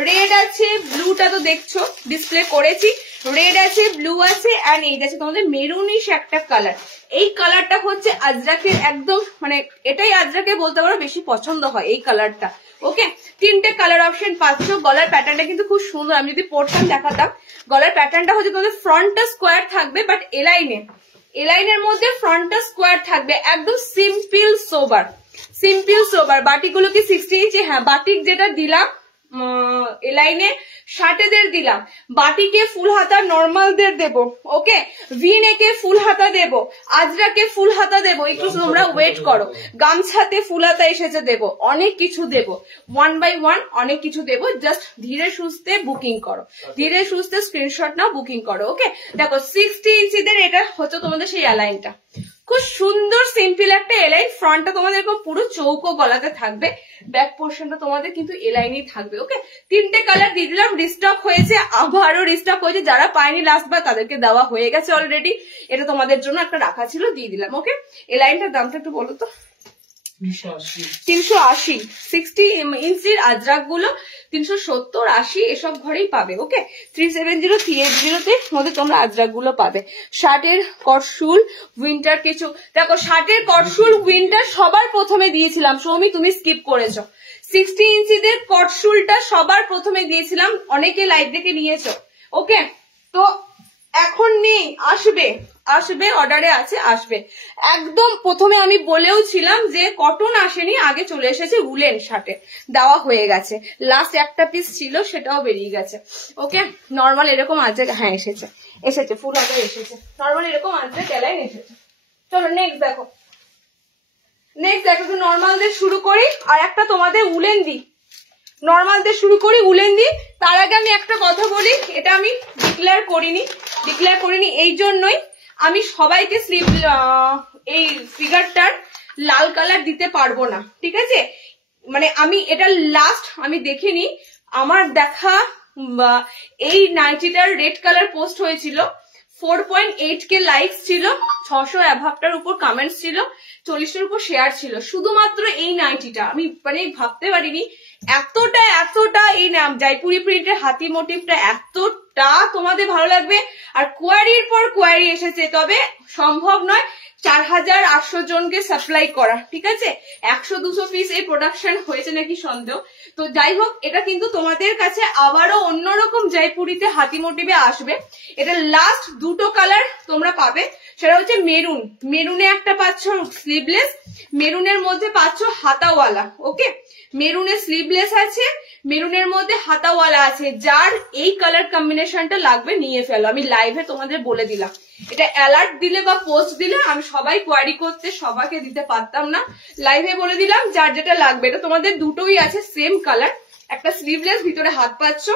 রেড আছে, ব্লুটা তো দেখছো ডিসপ্লে করেছি, রেড আছে, ব্লু আছে, অ্যান্ড এই আছে তোমাদের মেরুনিশ একটা কালার। এই কালারটা হচ্ছে আজরাকের একদম, মানে এটাই আজরাকে বলতে পারো বেশি পছন্দ হয় এই কালারটা। ওকে, 3টে কালার অপশন পাচ্ছ। গলার প্যাটার্নটা কিন্তু খুব সুন্দর, আমি যদি পরতাম দেখাতাম। গলার প্যাটার্নটা হচ্ছে তোমাদের ফ্রন্টটা স্কোয়ার থাকবে, বাট এলাইনের মধ্যে ফ্রন্টটা স্কোয়ার থাকবে, একদম সিম্পল সোবার, সিম্পল সোবার। বাটিকগুলো কি 60 ইঞ্চি? হ্যাঁ, বাটিক যেটা দিলাম এলাইনে 60-দের দিলাম, বাটিকে ফুল হাতা নর্মালদের দেবো। ওকে, ভি নেকে ফুল হাতা দেবো, আজরাকে ফুল হাতা দেবো, একটু তোমরা ওয়েট করো। গামছাতে ফুল হাতা এসেছে দেবো, অনেক কিছু দেবো, 1 by 1 অনেক কিছু দেবো। জাস্ট ধীরে সুস্থে বুকিং করো, ধীরে সুস্থে স্ক্রিনশট নাও, বুকিং করো। ওকে, দেখো 60 ইঞ্চিদের এটা হচ্ছে তোমাদের সেই এলাইনটা, খুব সুন্দর সিম্পল একটা এলাইন। ফ্রন্টটা তোমাদের এরকম পুরো চৌকো গলাতে থাকবে, ব্যাক পোর্শনটা তোমাদের কিন্তু এলাইনই থাকবে। ওকে, 3টে কালার দিয়ে দিলাম, রিস্টক হয়েছে, আবারও রিস্টক হয়েছে, যারা পায়নি লাস্ট বার তাদেরকে দেওয়া হয়ে গেছে অলরেডি, এটা তোমাদের জন্য একটা রাখা ছিল, দিয়ে দিলাম। ওকে, এলাইনটার দামটা একটু বলো তো। 380। 60 ইঞ্চির আজরাক গুলো 370, 80 এসব ঘরেই পাবে। ওকে, 370, 380-তে মধ্যে তোমরা আজরাক গুলো পাবে। 60-এর কটশুল উইন্টার কিছু দেখো, 60-এর কটশুল উইন্টার সবার প্রথমে দিয়েছিলাম, সৌমি তুমি স্কিপ করেছো। 60 ইঞ্চিদের কটশুলটা সবার প্রথমে দিয়েছিলাম, অনেকে লাইভ দেখে নিয়েছো। ওকে, তো এখন নেই, আসবে আসবে, অর্ডারে আছে, আসবে। একদম প্রথমে আমি বলেও ছিলাম যে কটন আসেনি, আগে চলে এসেছে উলেন শার্টে, দেওয়া হয়ে গেছে, লাস্ট একটা পিস ছিল সেটাও বেরিয়ে গেছে। ওকে, নর্মাল এরকম আজকে হ্যাঁ এসেছে, এসেছে ফুল হাতা এসেছে, নর্মাল এরকম আজকে এলাইন এসেছে। চলো নেক্সট দেখো, নেক্সট দেখো, তো নর্মালদের শুরু করি, আর একটা তোমাদের উলেন দিই, নর্মালদের শুরু করি, উলেন দিই। তার আগে আমি একটা কথা বলি, এটা আমি ডিক্লেয়ার করিনি এই জন্যই আমি সবাইকে স্লিভ এই ফিগারটার লাল কালার দিতে পারবো না, ঠিক আছে। মানে আমি এটা লাস্ট আমি দেখিনি, আমার দেখা এই নাইটিটার রেড কালার পোস্ট হয়েছিল, 4.8K লাইকস ছিল, 600 অ্যাভাবটার উপর কমেন্টস ছিল, 40-এর উপর শেয়ার ছিল, শুধুমাত্র এই নাইটিটা। আমি মানে ভাবতে পারিনি এতটা এই নাম জয়পুরি প্রিন্টের হাতি মোটিভটা এতটা তোমাদের ভালো লাগবে। আর কোয়ারির পর কোয়ারি এসেছে, তবে সম্ভব নয় 4800 জনকে সাপ্লাই করা, ঠিক আছে। 100-200 পিস এই প্রোডাকশন হয়েছে নাকি সন্দেহ। তো যাই হোক, এটা কিন্তু তোমাদের কাছে আবারও অন্যরকম জয়পুরিতে হাতি মোটিভে আসবে। এটা লাস্ট 2টো কালার তোমরা পাবে, সেটা হচ্ছে মেরুন, মেরুনে একটা পাচ্ছ স্লিভলেস, মেরুনের মধ্যে পাচ্ছ হাতাওয়ালা। ওকে, মেরুনে স্লিভলেস আছে, মেরুনের মধ্যে হাতাওয়ালা আছে। যার এই কালার কম্বিনেশনটা লাগবে নিয়ে ফেলো, আমি লাইভে তোমাদের বলে দিলাম। এটা অ্যালার্ট দিলে বা পোস্ট দিলে আমি সবাই কোয়ারি করতে সবাইকে দিতে পারতাম না, লাইভে বলে দিলাম যার যেটা লাগবে। এটা তোমাদের দুটোই আছে সেম কালার, একটা স্লিভলেস, ভিতরে হাত পাচ্ছ,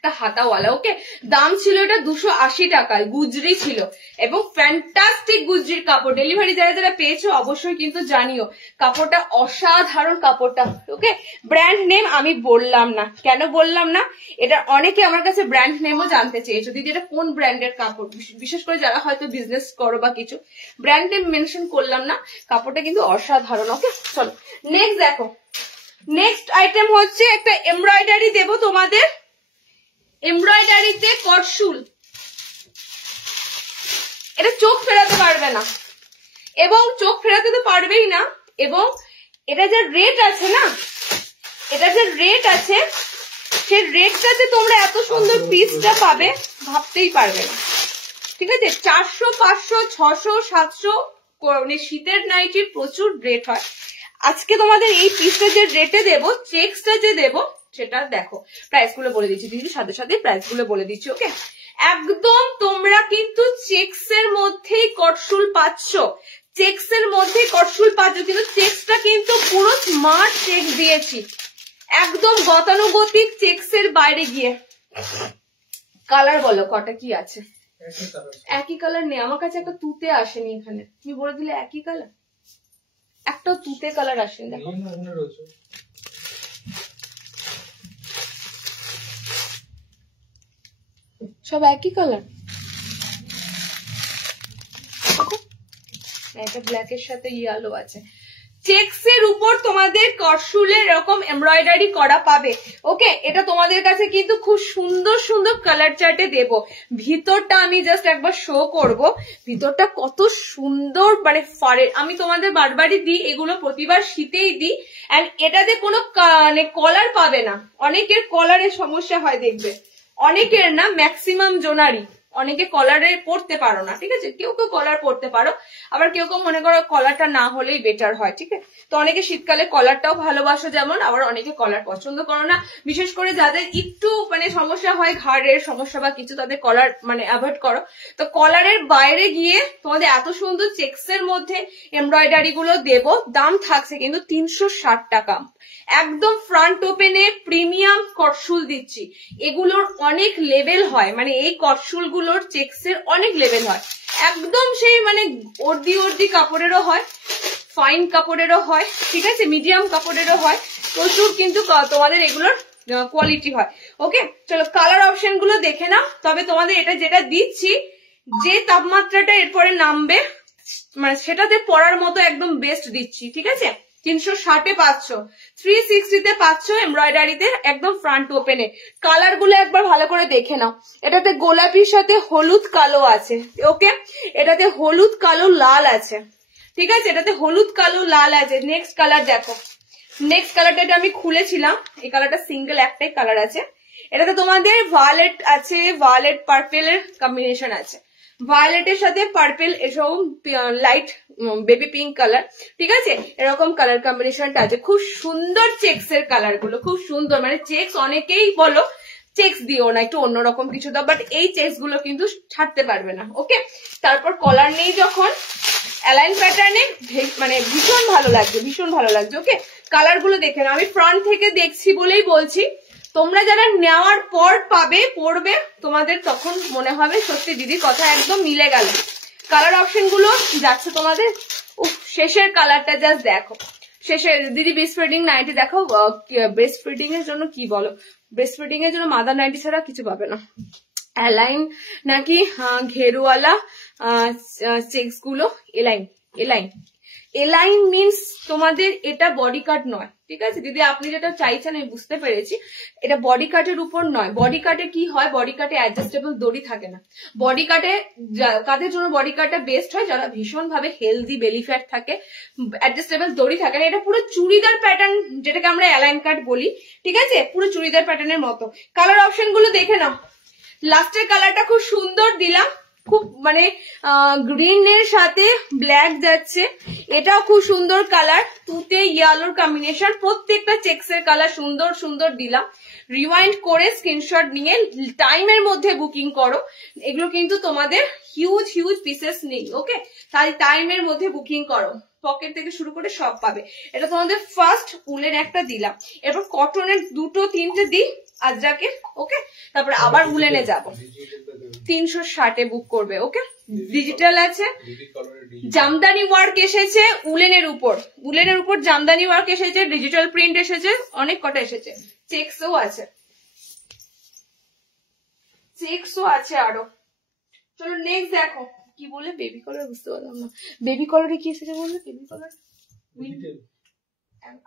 একটা হাতাওয়ালা। ওকে, দাম ছিল এটা 280 টাকায়, গুজরি ছিল এবং ফ্যান্টাস্টিক গুজরির কাপড়। ডেলিভারি যারা যারা পেয়েছো অবশ্যই কিন্তু জানিও, কাপড়টা অসাধারণ কাপড়টা। ওকে, ব্র্যান্ড নেম আমি বললাম না, কেন বললাম না, এটা অনেকে আমার কাছে ব্র্যান্ড নেমও জানতে চেয়েছো, দিদি এটা কোন ব্র্যান্ডের কাপড়, বিশেষ করে যারা হয়তো বিজনেস করো বা কিছু, ব্র্যান্ড নেম মেনশন করলাম না, কাপড়টা কিন্তু অসাধারণ। ওকে, চলো নেক্সট দেখো। নেক্সট আইটেম হচ্ছে একটা এমব্রয়ডারি দেবো তোমাদের, এমব্রয়ডারিতে কটসুল, এটা চোখ ফেরাতে পারবে না, এবং চোখ ফেরাতে তো পারবেই না, এবং এটা যে রেট আছে না, এটা যে রেট আছে, সেই রেটটাতে তোমরা এত সুন্দর পিসটা পাবে ভাবতেই পারবে না। ঠিক আছে, 400, 500, 600, 700 মানে শীতের নাইটির প্রচুর রেট হয়। আজকে তোমাদের এই পিসটা যে রেটে দেবো, চেক্সটা যে দেবো, সেটা দেখো, প্রাইস গুলো বলে দিচ্ছি দিদি, সাথে সাথে প্রাইস গুলো বলে দিচ্ছি। ওকে, একদম তোমরা কিন্তু চেক্স এর মধ্যেই কটসুল পাচ্ছ, চেক্স এর মধ্যেই কটসুল পাচ্ছ, কিন্তু চেক্সটা কিন্তু পুরো স্মার্ট চেক্স দিয়েছি, একদম গতানুগতিক চেক্স এর বাইরে গিয়ে। কালার বলো কটা কি আছে? একই কালার নেই আমার কাছে, একটা তুতে আসেনি এখানে, তুমি বলে দিলে একই কালার, একটা তুতে কালার আসেনি। দেখো সব একই কালার, এটা ব্ল্যাকের সাথে ইয়েলো আছে। চেক্স এর উপর তোমাদের কটসুলের এরকম এমব্রয়ডারি করা পাবে। ওকে, এটা তোমাদের কাছে কিন্তু খুব সুন্দর সুন্দর কালার চার্টে দেবো। ভিতরটা আমি জাস্ট একবার শো করব, ভিতরটা কত সুন্দর, মানে ফরের, আমি তোমাদের বারবারই দিই এগুলো, প্রতিবার শীতেই দিই। এন্ড এটাতে কোনো মানে কলার পাবে না, অনেকের কলারের সমস্যা হয় দেখবে, অনেকের না, ম্যাক্সিমাম জোনারই, অনেকে কলারে পড়তে পারো না, ঠিক আছে, কেউ কেউ কলার পড়তে পারো, আবার কেউ কেউ মনে করো কলারটা না হলেই বেটার হয়। ঠিক আছে, তো অনেকে শীতকালে কলারটাও ভালোবাসো যেমন, আবার অনেকে কলার পছন্দ করো না, বিশেষ করে যাদের একটু মানে সমস্যা হয়, ঘাড়ের সমস্যা বা কিছু, তাদের কলার মানে অ্যাভয়েড করো। তো কলারের বাইরে গিয়ে তোমাদের এত সুন্দর চেক্সের মধ্যে এমব্রয়ডারি গুলো দেবো, দাম থাকছে কিন্তু 360 টাকা, একদম ফ্রন্ট ওপেনে প্রিমিয়াম কটসুল দিচ্ছি। এগুলোর অনেক লেভেল হয়, মানে এই কটসুল গুলোর চেক্সের অনেক লেভেল হয়, একদম সেই মানে অর্দি অর্দি কাপড়েরও হয়, ফাইন কাপড়েরও হয়, ঠিক আছে, মিডিয়াম কাপড়েরও হয়, প্রচুর কিন্তু তোমাদের এগুলোর কোয়ালিটি হয়। ওকে, চলো কালার অপশন গুলো দেখে নাও। তবে তোমাদের এটা যেটা দিচ্ছি, যে তাপমাত্রাটা এরপরে নামবে মানে সেটাতে পরার মতো একদম বেস্ট দিচ্ছি। ঠিক আছে, 360-এ পাচ্ছ, 360-তে পাচ্ছ এমব্রয়ডারিতে, একদম ফ্রন্ট ওপেনে। কালার গুলো একবার ভালো করে দেখে নাও, এটাতে গোলাপির সাথে হলুদ কালো আছে। ওকে, এটাতে হলুদ কালো লাল আছে, ঠিক আছে, এটাতে হলুদ কালো লাল আছে। নেক্সট কালার দেখো, নেক্সট কালারটা এটা আমি খুলেছিলাম, এই কালারটা সিঙ্গেল একটাই কালার আছে। এটাতে তোমাদের ভায়োলেট আছে, ভায়োলেট পার্পেলের কম্বিনেশন আছে, ভায়োলেটের সাথে পার্পেল, এসব লাইট বেবি পিঙ্ক কালার, ঠিক আছে, এরকম কালার কম্বিনেশনটা আছে। খুব সুন্দর চেক্স এর কালার গুলো, খুব সুন্দর, মানে চেক্স অনেকেই বলো চেক্স দিও না, একটু অন্যরকম কিছু দাও, বাট এই চেক্স গুলো কিন্তু ছাড়তে পারবে না। ওকে, তারপর কলার নেই যখন, অ্যালাইন প্যাটার্নে মানে ভীষণ ভালো লাগছে, ভীষণ ভালো লাগছে। ওকে, কালার গুলো দেখে নাও, আমি ফ্রন্ট থেকে দেখছি বলেই বলছি, তোমরা যারা নেওয়ার পর পাবে পড়বে, তোমাদের তখন মনে হবে সত্যি দিদির কথা একদম মিলে গেল। কালার অপশন গুলো যাচ্ছে তোমাদের, শেষের কালারটা জাস্ট দেখো, শেষের দিদি ব্রেস্ট ফিডিং নাইটি দেখো, ব্রেস্ট ফিডিং এর জন্য কি বলো, ব্রেস্ট ফিডিং এর জন্য মাদার নাইটি ছাড়া কিছু পাবে না। অ্যালাইন নাকি ঘেরওয়ালা চেক্স গুলো, এলাইন, এলাইন, এলাইন মিনস তোমাদের এটা বডি কাট নয়। ঠিক আছে দিদি, আপনি যেটা চাইছেন আমি বুঝতে পেরেছি, এটা বডি কাটের উপর নয়। বডি কাটে কি হয়, বডি কাটে অ্যাডজাস্টেবল দড়ি থাকে না। বডি কাটে কাদের জন্য বডি কাটটা বেস্ট হয়, যারা ভীষণ ভাবে হেলদি বেলি ফ্যাট থাকে, অ্যাডজাস্টেবল দড়ি থাকে না। এটা পুরো চুড়িদার প্যাটার্ন, যেটাকে আমরা অ্যালাইন কাট বলি, ঠিক আছে, পুরো চুড়িদার প্যাটার্নের মতো। কালার অপশন গুলো দেখে নাও, লাস্টের কালারটা খুব সুন্দর দিলাম, খুব মানে গ্রিন এর সাথে ব্ল্যাক যাচ্ছে, এটাও খুব সুন্দর কালার, তুতে ইয়েলোর কম্বিনেশন, প্রত্যেকটা চেক্স এর কালার সুন্দর সুন্দর দিলাম। রিওয়াইন্ড করে স্ক্রিনশট নিয়ে টাইমের মধ্যে বুকিং করো, এগুলো কিন্তু তোমাদের হিউজ হিউজ পিসেস নেই। ওকে, তাই টাইমের মধ্যে বুকিং করো, পকেট থেকে শুরু করে সব পাবে। এটা তোমাদের ফার্স্ট উলের একটা দিলাম, এরপর কটনের দুটো তিনটে দিই, আজরাকের। ওকে, তারপরে আবার উলেনে যাব, 360 বুক করবে। ওকে, ডিজিটাল আছে, জামদানি ওয়ার্ক এসেছে উলেনের উপর, উলেনের উপর জামদানি ওয়ার্ক এসেছে, ডিজিটাল প্রিন্ট এসেছে, অনেক কটা এসেছে, চেকসও আছে, চেকসও আছে আরো। চলো নেক্সট দেখো কি বলে, বেবি কালার বুঝতে পারলাম না, বেবি কালারে কি এসেছে বললে, বেবি কালার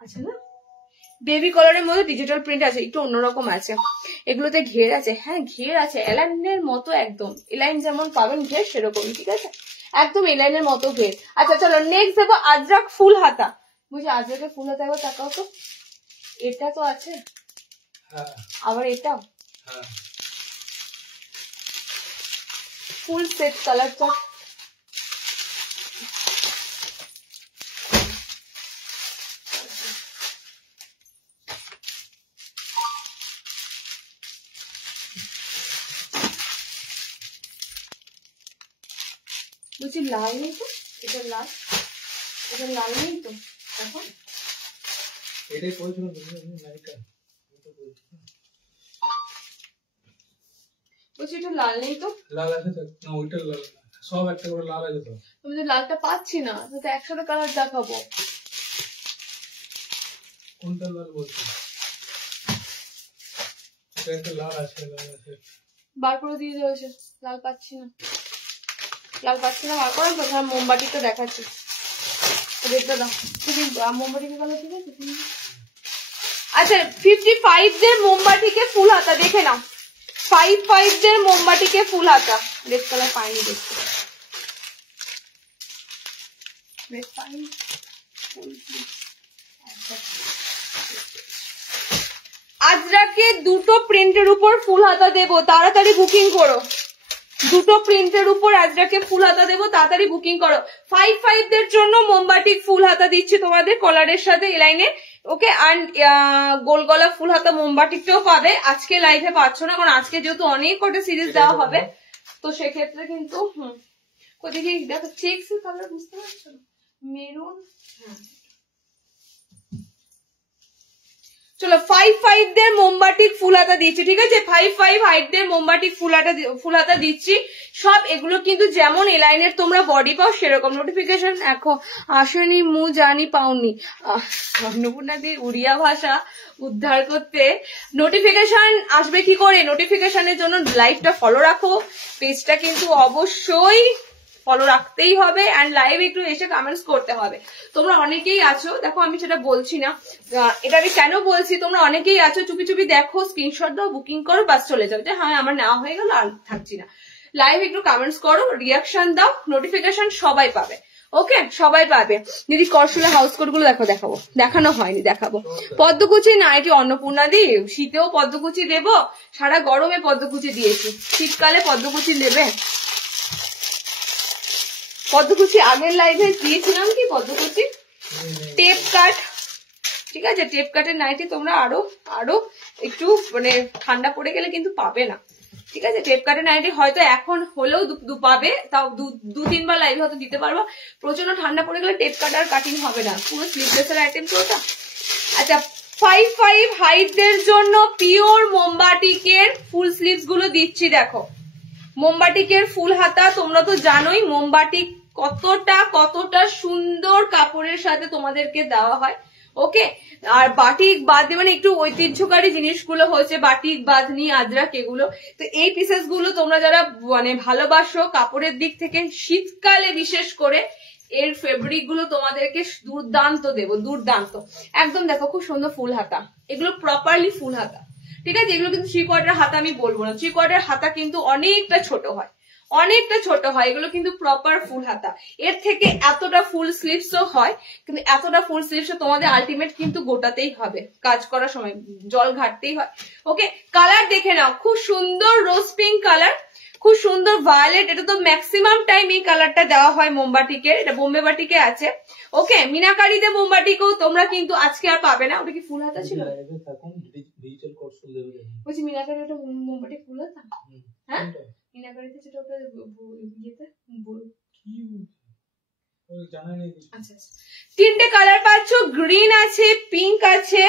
আচ্ছা না, বেবি কালারের মধ্যে ডিজিটাল প্রিন্ট আছে, একটু অন্যরকম আছে, এগুলোতে ঘের আছে, হ্যাঁ ঘের আছে, এলাইনের মতো একদম, এলাইন যেমন পাবেন ঘের সেরকম, ঠিক আছে, একদম এলাইনের মতো ঘের। আচ্ছা চলো নেক্সট দেবো আজরাক ফুল হাতা, বুঝছি আজরাকের ফুল হাতা, একবার তাকাও তো, এটা তো আছে আবার এটাও ফুল সেট কালারটা, বলছি লাল নেই তো, এটা লাল, এটা লাল নেই তো, দেখো এটাই বলছিলাম লাইটটা, বলছি এটা লাল নেই তো, লাল আছে তো না, ওইটা লাল না, সব একটা করে লাল আছে তো, আমি তো লালটা পাচ্ছি না, তো একসাথে কালার দেখাবো, কোনটা লাল বলছো, একটা লাল আছে, লাল আছে, বার করে দিয়ে দিয়েছে, লাল পাচ্ছি না, লাল পাচ্ছি না, বার করে তো মোমবাতিটা দেখাচ্ছি, রেডটা দাও তুমি, মোমবাতিকে কালার ঠিক আছে। আচ্ছা 55 দের মোমবাতিকে ফুল হাতা দেখে নাও, 55 দের মোমবাতিকে ফুল হাতা, রেড কালার পাইনি দেখতে, রেড পাইনি, আজরাকে দুটো প্রিন্টের উপর ফুল হাতা দেবো, তাড়াতাড়ি বুকিং করো, দুটো প্রিন্টের উপর আজরাকে ফুল হাতা দেবো, তাড়াতাড়ি বুকিং করো। 55 দের জন্য মোমবাটিক ফুল হাতা দিচ্ছি তোমাদের কলারের সাথে এলাইনে। ওকে, অ্যান্ড গোল গলা ফুল হাতা মোমবাটিকটাও পাবে, আজকে লাইভে পাচ্ছ না কারণ আজকে যেহেতু অনেক কটা সিরিজ দেওয়া হবে, তো সেক্ষেত্রে কিন্তু কোথায় দেখো চেকস কালার বুঝতে পারছো, মেরুন, চলো 55 দের মোমবাটিক ফুল হাতা দিচ্ছি, ঠিক আছে, 55 হাইট দের মোমবাটিক ফুল হাতা দিচ্ছি। সব এগুলো কিন্তু যেমন এলাইনের তোমরা বডি পাও সেরকম। নোটিফিকেশন এখন আসেনি, মু জানি পাওনি, অন্নপূর্ণা দি উড়িয়া ভাষা উদ্ধার করতে নোটিফিকেশন আসবে কি করে, নোটিফিকেশনের জন্য লাইভটা ফলো রাখো, পেজটা কিন্তু অবশ্যই ফলো রাখতেই হবে, অ্যান্ড লাইভ একটু এসে কমেন্টস করতে হবে। তোমরা অনেকেই আছো, দেখো আমি সেটা বলছি না, এটা আমি কেন বলছি, তোমরা অনেকেই আছো চুপি চুপি দেখো, স্ক্রিনশট দাও, বুকিং করো, বাস চলে যাও, যে হ্যাঁ আমার নেওয়া হয়ে গেল আর থাকছি না। লাইভ একটু কমেন্টস করো, রিয়াকশন দাও, নোটিফিকেশন সবাই পাবে। ওকে, সবাই পাবে। দিদি করশুলা হাউস কোড গুলো দেখো, দেখাবো, দেখানো হয়নি, দেখাবো। পদ্মকুচি না, এটি অন্নপূর্ণা দি, শীতেও পদ্মকুচি দেবো, সারা গরমে পদ্মকুচি দিয়েছি, শীতকালে পদ্মকুচি দেবে। পদ্মকুচি আগের লাইভে দিয়েছিলাম কি, পদ্মকুচি টেপ কাট, ঠিক আছে, টেপ কাটের নাইটি তোমরা আরো আরো একটু মানে ঠান্ডা পড়ে গেলে কিন্তু পাবে না, ঠিক আছে, টেপ কাটের নাইটি হয়তো এখন হলেও পাবে, তাও 2-3 বার লাইভে হয়তো দিতে পারবো, প্রচন্ড ঠান্ডা পড়ে গেলে টেপ কাট আর কাটিং হবে না, পুরো স্লিভলেসের আইটেম তো ওটা। আচ্ছা 55 হাইটদের জন্য পিওর মোমবাটিকের ফুল স্লিভস গুলো দিচ্ছি, দেখো মোমবাটিকের ফুল হাতা, তোমরা তো জানোই মোমবাটিক কতটা সুন্দর কাপড়ের সাথে তোমাদেরকে দেওয়া হয়। ওকে, আর বাটিক বাদ মানে একটু ঐতিহ্যকারী জিনিসগুলো হচ্ছে বাটিক, বাঁধনি, আজরাক, এগুলো তো এই পিসেস গুলো তোমরা যারা মানে ভালোবাসো কাপড়ের দিক থেকে, শীতকালে বিশেষ করে এর ফেব্রিক গুলো তোমাদেরকে দুর্দান্ত দেবো, দুর্দান্ত একদম। দেখো খুব সুন্দর ফুল হাতা, এগুলো প্রপারলি ফুল হাতা, ঠিক আছে, এগুলো কিন্তু 3/4 হাতা আমি বলবো না, 3/4 হাতা কিন্তু অনেকটা ছোট হয়, অনেকটা ছোট হয়, এগুলো কিন্তু প্রপার ফুল হাতা। এর থেকে এতটা ফুল স্লিভসও হয়, কিন্তু এতটা ফুল স্লিভস তোমাদের আলটিমেট কিন্তু গোটাতেই হবে, কাজ করার সময় জল ঘাটতেই হয়। ওকে, কালার দেখে নাও, খুব সুন্দর রোজ পিঙ্ক কালার, খুব সুন্দর ভায়োলেট, এটা তো ম্যাক্সিমাম টাইম এই কালারটা দেওয়া হয় মোমবাটিকের, এটা বোম্বে বাটিকে আছে। ওকে, মিনাকারিতে মোমবাটিকেও তোমরা কিন্তু আজকে আর পাবে না। ওটা কি ফুল হাতা ছিল, বলছি মিনাকারি ওটা মোমবাটি ফুল হাতা, হ্যাঁ মিনাকারিতে যেটা ওটা ইয়েতে জানা নেই কিছু। আচ্ছা, তিনটে কালার পাচ্ছ, গ্রিন আছে, পিঙ্ক আছে,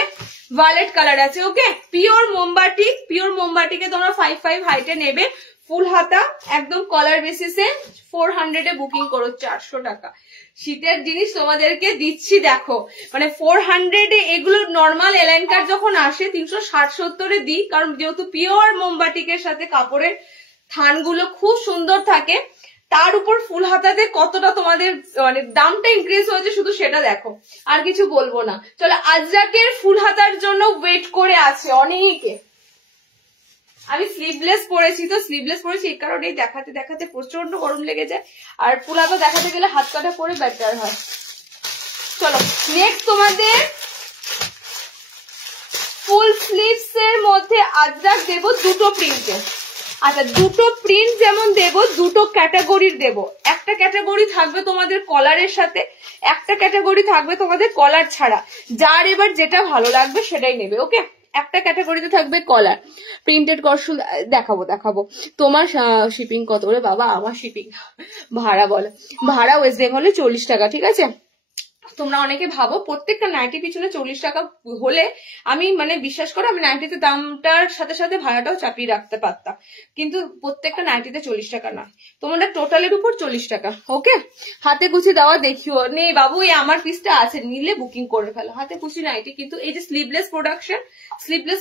ভায়োলেট কালার আছে। ওকে, পিওর মোমবাটিকে তোমরা 5 হাইটে নেবে, ফুল হাতা, একদম কলার বেসিসে 400 এ বুকিং করো, 400 টাকা। শীতের জিনিস তোমাদেরকে দিচ্ছি দেখো, মানে 400 এ এগুলো নর্মাল এলাইন কাট যখন আসে 360-70 এ দিই, কারণ যেহেতু পিওর মোমবাটিকের সাথে কাপড়ের থানগুলো খুব সুন্দর থাকে, তার উপর ফুল হাতাতে কতটা তোমাদের মানে দামটা ইনক্রিজ হয়েছে শুধু সেটা দেখো, আর কিছু বলবো না। চলো, আজরাকের ফুল হাতার জন্য ওয়েট করে আছে অনেকে। আমি স্লিভলেস পরেছি, তো স্লিভলেস পরেছি এই কারণেই দেখাতে দেখাতে প্রচন্ড গরম লেগে যায়, আর ফুল হাতা দেখাতে গেলে হাত কাটা পরে বেটার হয়। চলো নেক্সট তোমাদের ফুল স্লিভস এর মধ্যে আজরাক দেবো দুটো প্রিন্টে। আচ্ছা, দুটো প্রিন্ট যেমন দেবো, দুটো ক্যাটাগরির দেবো। একটা ক্যাটাগরি থাকবে তোমাদের কলারের সাথে, একটা ক্যাটাগরি থাকবে তোমাদের কলার ছাড়া, যার এবার যেটা ভালো লাগবে সেটাই নেবে। ওকে, একটা ক্যাটাগরিতে থাকবে কলার প্রিন্টেড করসুল, দেখাবো। তোমার শিপিং কত করে বাবা? আমার শিপিং ভাড়া বলো, ভাড়া ওয়েস্ট বেঙ্গলে 40 টাকা, ঠিক আছে? তোমরা অনেকে ভাবো প্রত্যেকটা নাইটি পিছনে 40 টাকা হলে আমি মানে বিশ্বাস করো আমি নাইটিতে দামটার সাথে সাথে ভাড়াটাও চাপিয়ে রাখতে পারতাম, কিন্তু প্রত্যেকটা নাইটিতে 40 টাকা নয়, তোমাদের টোটালের উপর 40 টাকা। ওকে, হাতে কুচি দেওয়া দেখিও নেই বাবু, এই আমার পিসটা আছে, নিলে বুকিং করে ফেলো, হাতে কুচি নাইটি। কিন্তু এই যে স্লিভলেস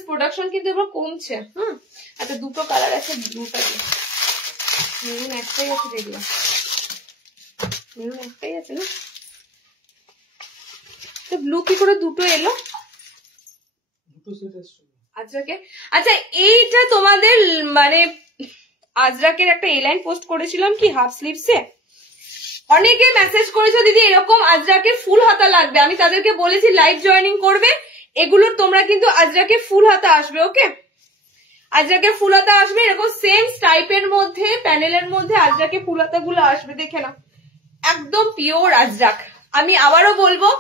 প্রোডাকশন কিন্তু এবার কমছে। আচ্ছা, দুটো কালার আছে, ব্লুটা মেরুন একটাই আছে, দেখলাম মেরুন একটাই আছে না, ব্লু কি করে দুটো এলো? আজরাকে, আচ্ছা এইটা তোমাদের মানে আজরাকের একটা এলাইন পোস্ট করেছিলাম কি হাফ স্লিভসে, অনেকে মেসেজ করেছো দিদি এরকম আজরাকের ফুল হাতা লাগবে, আমি তাদেরকে বলেছি লাইভ জয়েনিং করবে, এগুলোর তোমরা কিন্তু আজরাকে ফুল হাতা আসবে। ওকে, আজরাকে ফুল হাতা আসবে, এরকম সেম টাইপের মধ্যে প্যানেলের মধ্যে আজরাকে ফুল হাতা গুলো আসবে, দেখে নাও, একদম পিওর আজরাক। আমি আবারও বলবো,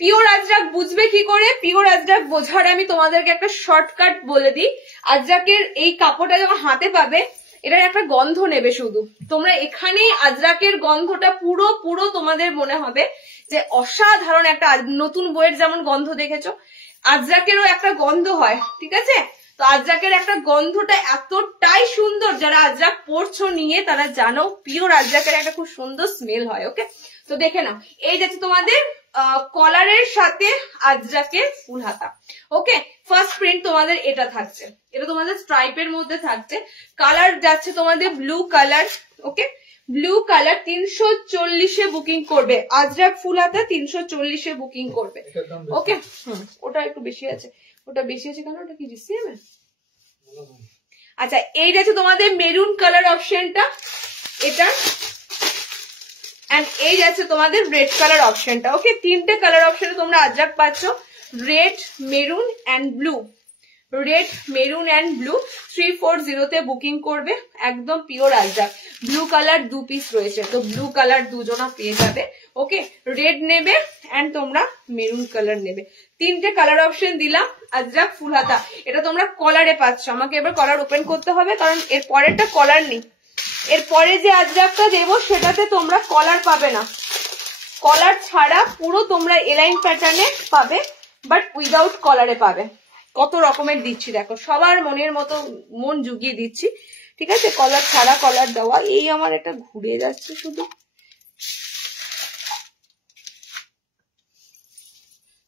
পিওর আজরাক বুঝবে কি করে? পিওর আজরাক বোঝার আমি তোমাদেরকে একটা শর্টকাট বলে দিই। আজরাকের এই কাপড়টা যখন হাতে পাবে, এটার একটা গন্ধ নেবে শুধু, তোমরা এখানেই আজরাকের গন্ধটা পুরো তোমাদের মনে হবে যে অসাধারণ একটা, নতুন বইয়ের যেমন গন্ধ দেখেছো, আজরাকেরও একটা গন্ধ হয়, ঠিক আছে? তো আজরাকের একটা গন্ধটা এতটাই সুন্দর, যারা আজরাক পরছো নিয়ে তারা জানো পিওর আজরাকের একটা খুব সুন্দর স্মেল হয়। ওকে, তো দেখে নাও, এই যাচ্ছে তোমাদের কলারের সাথে আজরাকের ফুল হাতা। ওকে, ফার্স্ট প্রিন্ট তোমাদের এটা থাকছে, এটা তোমাদের স্ট্রাইপের মধ্যে থাকছে, কালার যাচ্ছে তোমাদের ব্লু কালার। ওকে, ব্লু কালার 340-এ বুকিং করবে, আজরাক ফুল হাতা 340-এ বুকিং করবে। ওকে, ওটা একটু বেশি আছে, ওটা বেশি আছে কেন? ওটা কি রিসিএম? আচ্ছা, এই যাচ্ছে তোমাদের মেরুন কালার অপশনটা, এটা এন্ড এই যাচ্ছে তোমাদের রেড কালার অপশনটা। ওকে, তিনটে কালার অপশনে তোমরা আজরাক পাচ্ছ, red, maroon and blue. Red, maroon and blue 340-তে বুকিং করবে, একদম pure ajrak. Blue colour 2 piece রয়েছে, তো ব্লু কালার দুজনা পেয়ে যাবে। ওকে, রেড নেবে এন্ড তোমরা মেরুন কালার নেবে, তিনটে কালার অপশন দিলাম। আজরাক ফুল হাতা, এটা তোমরা কলারে পাচ্ছ, আমাকে এবার কলার ওপেন করতে হবে কারণ এর পরেরটা কলার নেই, এরপরে যে আজরাকটা দেবো সেটাতে তোমরা কলার পাবে না, কলার ছাড়া পুরো তোমরা এলাইন প্যাটার্নে পাবে, বাট উইদাউট কলারে পাবে। কত রকমের দিচ্ছি দেখো, সবার মনের মতো মন জুগিয়ে দিচ্ছি, ঠিক আছে? কলার ছাড়া, কলার দেওয়া, এই আমার এটা ঘুরে যাচ্ছে শুধু।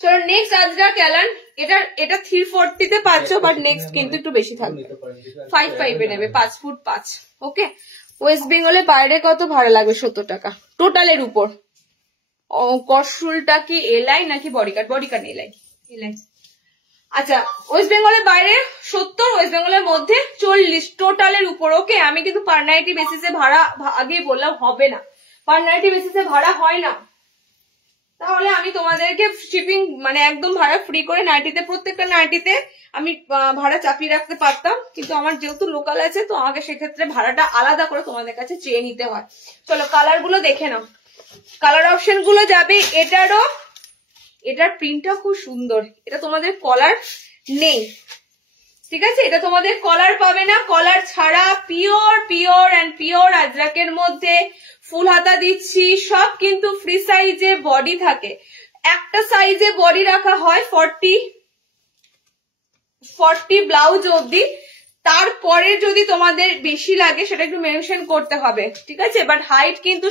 চলো নেক্সট আজরাক এলান, এটা 340-তে পাচ্ছ, বাট নেক্সট কিন্তু একটু বেশি থাকবে, 5 নেবে, 5 ফুট 5। ওকে, ওয়েস্ট বেঙ্গলে বাইরে কত ভাড়া লাগবে? 70 টাকা টোটালের উপর। করসুলটা কি এলাই নাকি বডিকাট? বডিকাট এলাই। আচ্ছা, ওয়েস্ট বেঙ্গলের বাইরে 70, ওয়েস্ট বেঙ্গলের মধ্যে 40 টোটালের উপর। ওকে, আমি কিন্তু পার নাইটি বেসিসে ভাড়া আগেই বললাম হবে না, পার নাইটি বেসিসে ভাড়া হয় না, তাহলে আমি তোমাদেরকে শিপিং মানে একদম ভাড়া ফ্রি করে নাইটিতে, প্রত্যেকটা নাইটিতে আমি ভাড়া চাপিয়ে রাখতে পারতাম, কিন্তু আমার যেহেতু লোকাল আছে তো আমাকে সেক্ষেত্রে ভাড়াটা আলাদা করে তোমাদের কাছে চেয়ে নিতে হয়। চলো কালার গুলো দেখে নাও, কালার অপশন গুলো যাবে। এটার প্রিন্টটা খুব সুন্দর, এটা তোমাদের কলার নেই, ঠিক আছে, এটা তোমাদের কলার পাবে না, কলার ছাড়া পিওর অ্যান্ড পিওর আজরাকের মধ্যে ফুল হাতা দিচ্ছি। সব কিন্তু ফ্রি সাইজে বডি থাকে, একটা সাইজে বডি রাখা হয় 40 ব্লাউজ অবধি। তারপরে যদি তোমাদের বেশি লাগে সেটা একটু মেনশন করতে হবে, ঠিক আছে। বাট হাইট কিন্তু